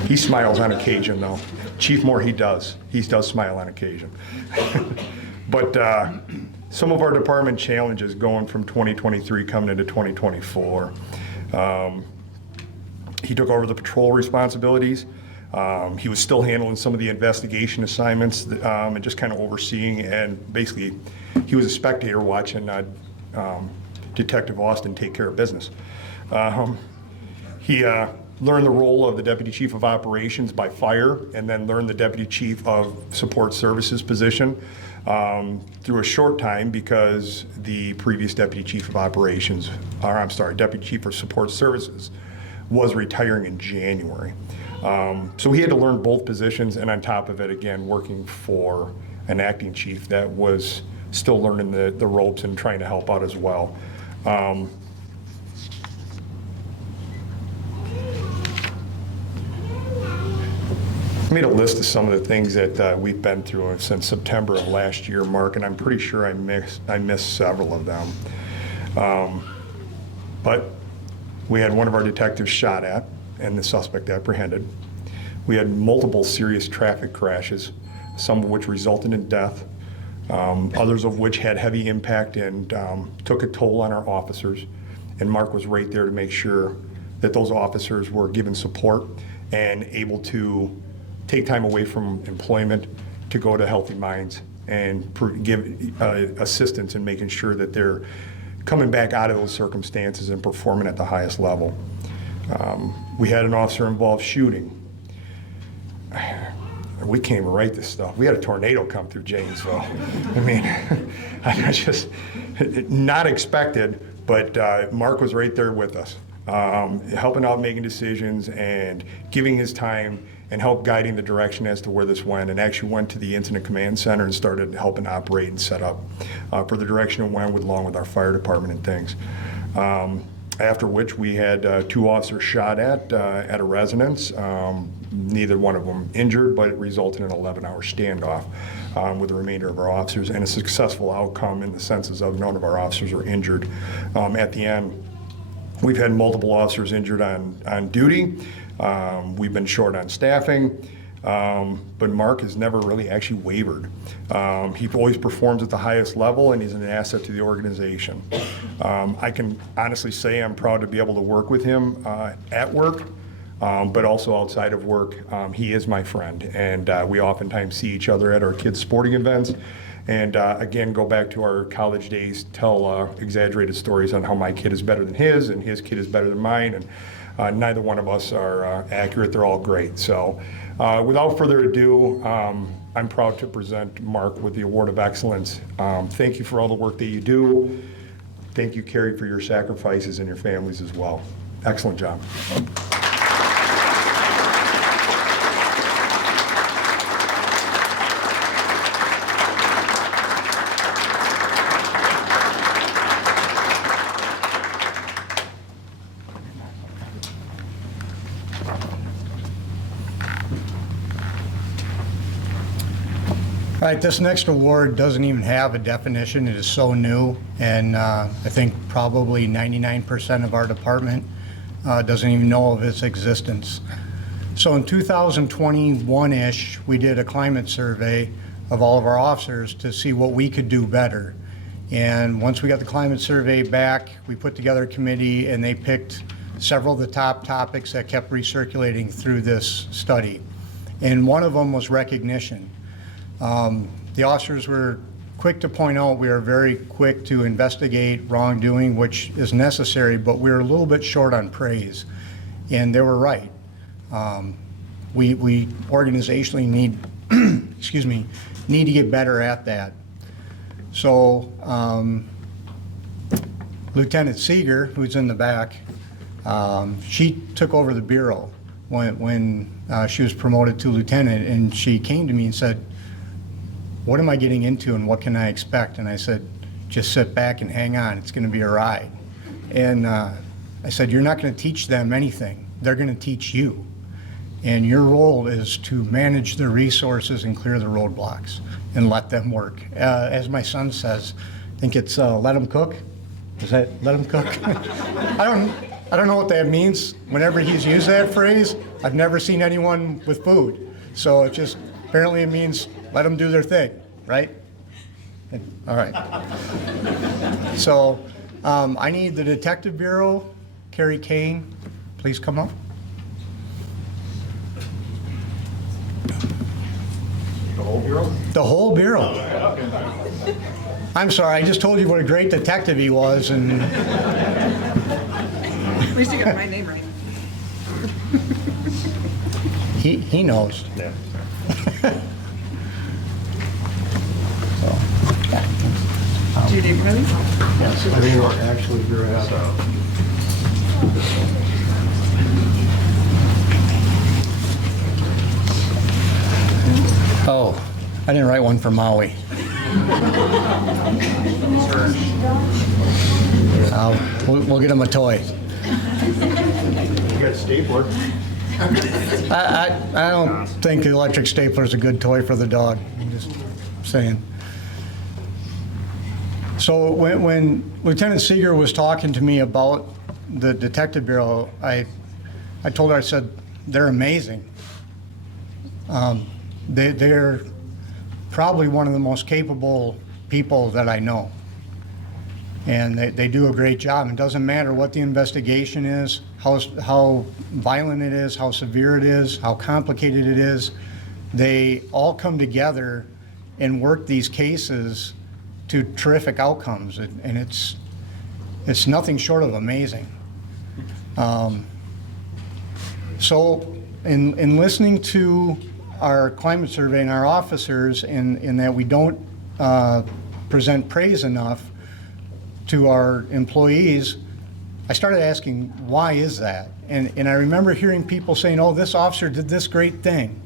He smiles on occasion, though. Chief Moore, he does smile on occasion. But some of our department challenges going from 2023 coming into 2024. He took over the patrol responsibilities. He was still handling some of the investigation assignments and just kind of overseeing, and basically he was a spectator watching Detective Austin take care of business. He learned the role of the Deputy Chief of Operations by fire, and then learned the Deputy Chief of Support Services position through a short time because the previous Deputy Chief of Operations, or I'm sorry, Deputy Chief of Support Services was retiring in January. So he had to learn both positions, and on top of it, again, working for an acting chief that was still learning the ropes and trying to help out as well. I made a list of some of the things that we've been through since September of last year, Mark, and I'm pretty sure I missed several of them. But we had one of our detectives shot at and the suspect apprehended. We had multiple serious traffic crashes, some of which resulted in death, others of which had heavy impact and took a toll on our officers. And Mark was right there to make sure that those officers were given support and able to take time away from employment to go to Healthy Minds and give assistance in making sure that they're coming back out of those circumstances and performing at the highest level. We had an officer-involved shooting. We can't even write this stuff. We had a tornado come through Janesville. I mean, I just, not expected, but Mark was right there with us, helping out, making decisions, and giving his time and help guiding the direction as to where this went, and actually went to the Incident Command Center and started helping operate and set up for the direction it went, along with our fire department and things. After which we had 2 officers shot at a residence. Neither one of them injured, but it resulted in an 11-hour standoff with the remainder of our officers, and a successful outcome in the senses of none of our officers were injured at the end. We've had multiple officers injured on duty. We've been short on staffing, but Mark has never really actually wavered. He always performs at the highest level, and he's an asset to the organization. I can honestly say I'm proud to be able to work with him at work, but also outside of work. He is my friend, and we oftentimes see each other at our kids' sporting events. And again, go back to our college days, tell exaggerated stories on how my kid is better than his, and his kid is better than mine, and neither one of us are accurate. They're all great. So without further ado, I'm proud to present Mark with the Award of Excellence. Thank you for all the work that you do. Thank you, Carrie, for your sacrifices and your families as well. Excellent job. All right, this next award doesn't even have a definition. It is so new, and I think probably 99% of our department doesn't even know of its existence. So in 2021-ish, we did a climate survey of all of our officers to see what we could do better. And once we got the climate survey back, we put together a committee, and they picked several of the top topics that kept recirculating through this study. And one of them was recognition. The officers were quick to point out we are very quick to investigate wrongdoing, which is necessary, but we're a little bit short on praise. And they were right. We organizationally need, excuse me, need to get better at that. So Lieutenant Seeger, who's in the back, she took over the bureau when she was promoted to lieutenant, and she came to me and said, "What am I getting into and what can I expect?" And I said, "Just sit back and hang on. It's going to be a ride." And I said, "You're not going to teach them anything. They're going to teach you. And your role is to manage the resources and clear the roadblocks and let them work." As my son says, I think it's let them cook. Is that let them cook? I don't know what that means. Whenever he's used that phrase, I've never seen anyone with food. So it just, apparently it means let them do their thing, right? All right. So I need the Detective Bureau, Carrie Kane, please come up. The whole bureau? The whole bureau. I'm sorry, I just told you what a great detective he was, and At least you got my name right. he knows. Yeah. Do you need one of these? Yes. I mean, actually, you're at, Oh, I didn't write one for Maui. We'll get him a toy. you got a stapler. I don't think the electric stapler is a good toy for the dog. I'm just saying. So when Lieutenant Seeger was talking to me about the Detective Bureau, I told her, I said, they're amazing. They're probably one of the most capable people that I know. And they do a great job. It doesn't matter what the investigation is, how violent it is, how severe it is, how complicated it is. They all come together and work these cases to terrific outcomes. And it's nothing short of amazing. So in listening to our climate survey and our officers in that we don't present praise enough to our employees, I started asking, why is that? And I remember hearing people saying, oh, this officer did this great thing.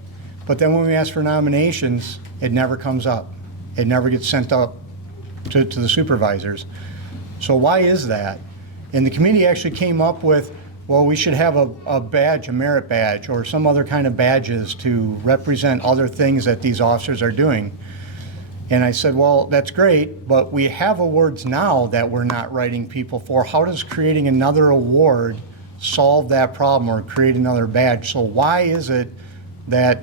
But then when we ask for nominations, it never comes up. It never gets sent up to the supervisors. So why is that? And the committee actually came up with, well, we should have a badge, a merit badge, or some other kind of badges to represent other things that these officers are doing. And I said, well, that's great, but we have awards now that we're not writing people for. How does creating another award solve that problem or create another badge? So why is it that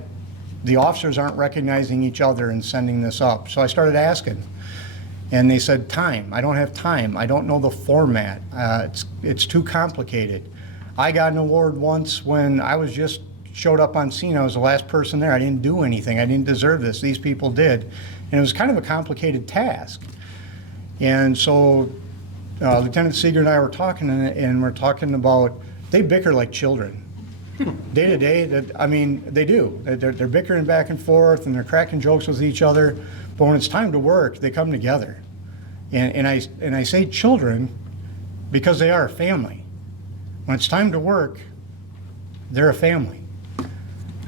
the officers aren't recognizing each other and sending this up? So I started asking. And they said, time. I don't have time. I don't know the format. It's too complicated. I got an award once when I was just showed up on scene. I was the last person there. I didn't do anything. I didn't deserve this. These people did. And it was kind of a complicated task. And so Lieutenant Seeger and I were talking, and we're talking about, they bicker like children. Day to day, I mean, they do. They're bickering back and forth, and they're cracking jokes with each other. But when it's time to work, they come together. And I say children because they are a family. When it's time to work, they're a family.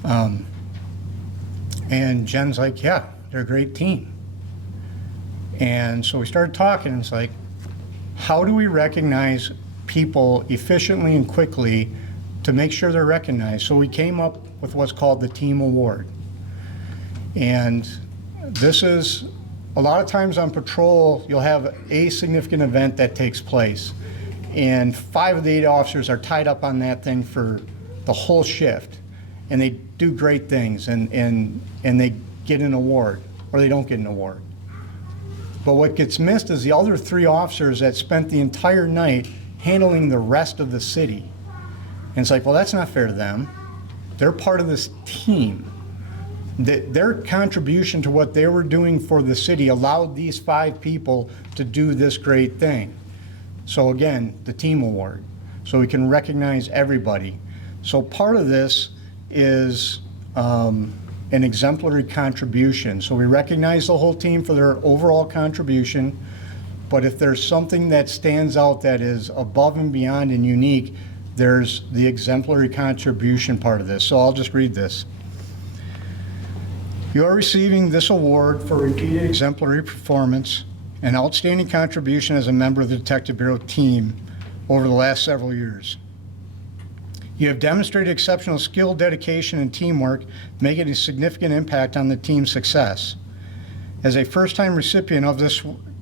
And Jen's like, yeah, they're a great team. And so we started talking, and it's like, how do we recognize people efficiently and quickly to make sure they're recognized? So we came up with what's called the Team Award. And this is, a lot of times on patrol, you'll have a significant event that takes place. And 5 of the 8 officers are tied up on that thing for the whole shift. And they do great things, and they get an award, or they don't get an award. But what gets missed is the other 3 officers that spent the entire night handling the rest of the city. And it's like, well, that's not fair to them. They're part of this team. Their contribution to what they were doing for the city allowed these 5 people to do this great thing. So again, the team award, so we can recognize everybody. So part of this is an exemplary contribution. So we recognize the whole team for their overall contribution, but if there's something that stands out that is above and beyond and unique, there's the exemplary contribution part of this. So I'll just read this. You are receiving this award for repeated exemplary performance and outstanding contribution as a member of the Detective Bureau team over the last several years. You have demonstrated exceptional skill, dedication, and teamwork, making a significant impact on the team's success. As a first-time recipient of this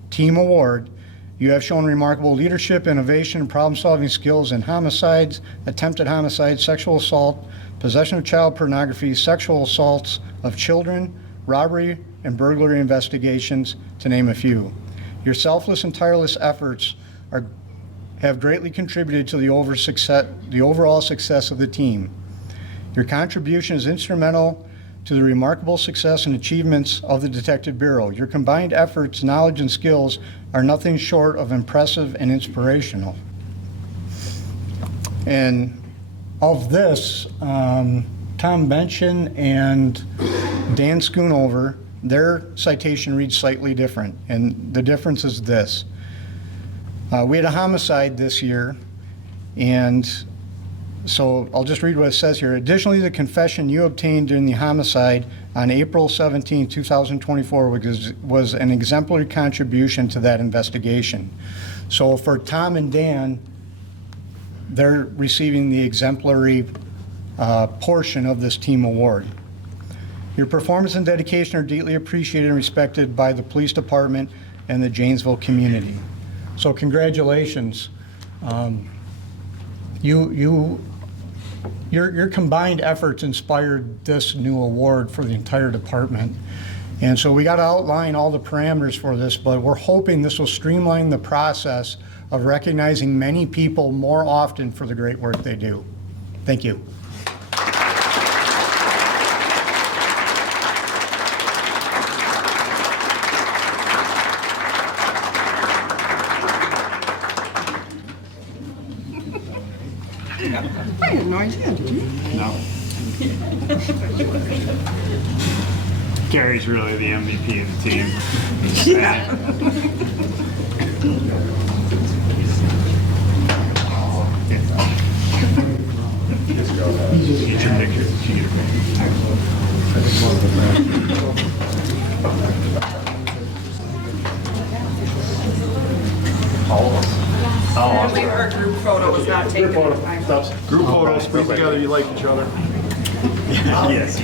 team award, you have shown remarkable leadership, innovation, and problem-solving skills in homicides, attempted homicides, sexual assault, possession of child pornography, sexual assaults of children, robbery, and burglary investigations, to name a few. Your selfless and tireless efforts have greatly contributed to the overall success of the team. Your contribution is instrumental to the remarkable success and achievements of the Detective Bureau. Your combined efforts, knowledge, and skills are nothing short of impressive and inspirational. And of this, Tom Benchen and Dan Schoonover, their citation reads slightly different, and the difference is this. We had a homicide this year, and so I'll just read what it says here. Additionally, the confession you obtained during the homicide on April 17, 2024 was an exemplary contribution to that investigation. So for Tom and Dan, they're receiving the exemplary portion of this team award. Your performance and dedication are deeply appreciated and respected by the police department and the Janesville community. So congratulations. Your combined efforts inspired this new award for the entire department. And so we got to outline all the parameters for this, but we're hoping this will streamline the process of recognizing many people more often for the great work they do. Thank you. I had no idea, did you? No. Gary's really the MVP of the team. Get your picture. Our group photo was not taken. Group photos, squeeze together, you like each other. Yes.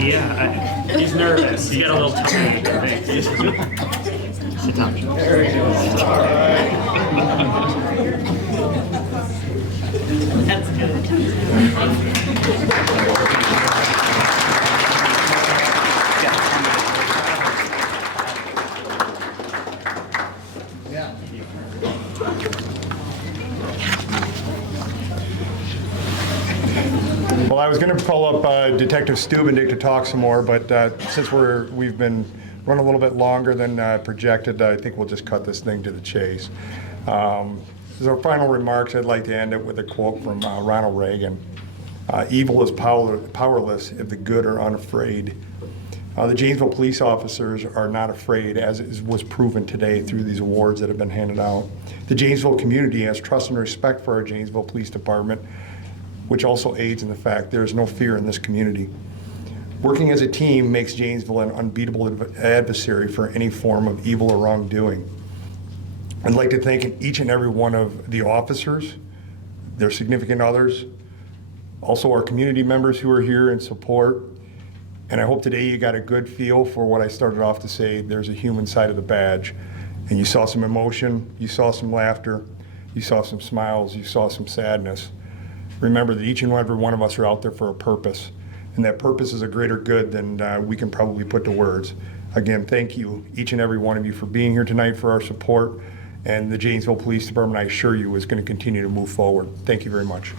Yeah, he's nervous. He got a little tummy. Sit down. There we go. That's good. Well, I was going to call up Detective Stubendick to talk some more, but since we've been running a little bit longer than projected, I think we'll just cut this thing to the chase. As our final remarks, I'd like to end it with a quote from Ronald Reagan. Evil is powerless if the good are unafraid. The Janesville police officers are not afraid, as was proven today through these awards that have been handed out. The Janesville community has trust and respect for our Janesville Police Department, which also aids in the fact there is no fear in this community. Working as a team makes Janesville an unbeatable adversary for any form of evil or wrongdoing. I'd like to thank each and every one of the officers, their significant others, Also our community members who are here in support. And I hope today you got a good feel for what I started off to say, there's a human side of the badge. And you saw some emotion, you saw some laughter, you saw some smiles, you saw some sadness. Remember that each and every one of us are out there for a purpose. And that purpose is a greater good than we can probably put to words. Again, thank you, each and every one of you, for being here tonight, for our support. And the Janesville Police Department, I assure you, is going to continue to move forward. Thank you very much.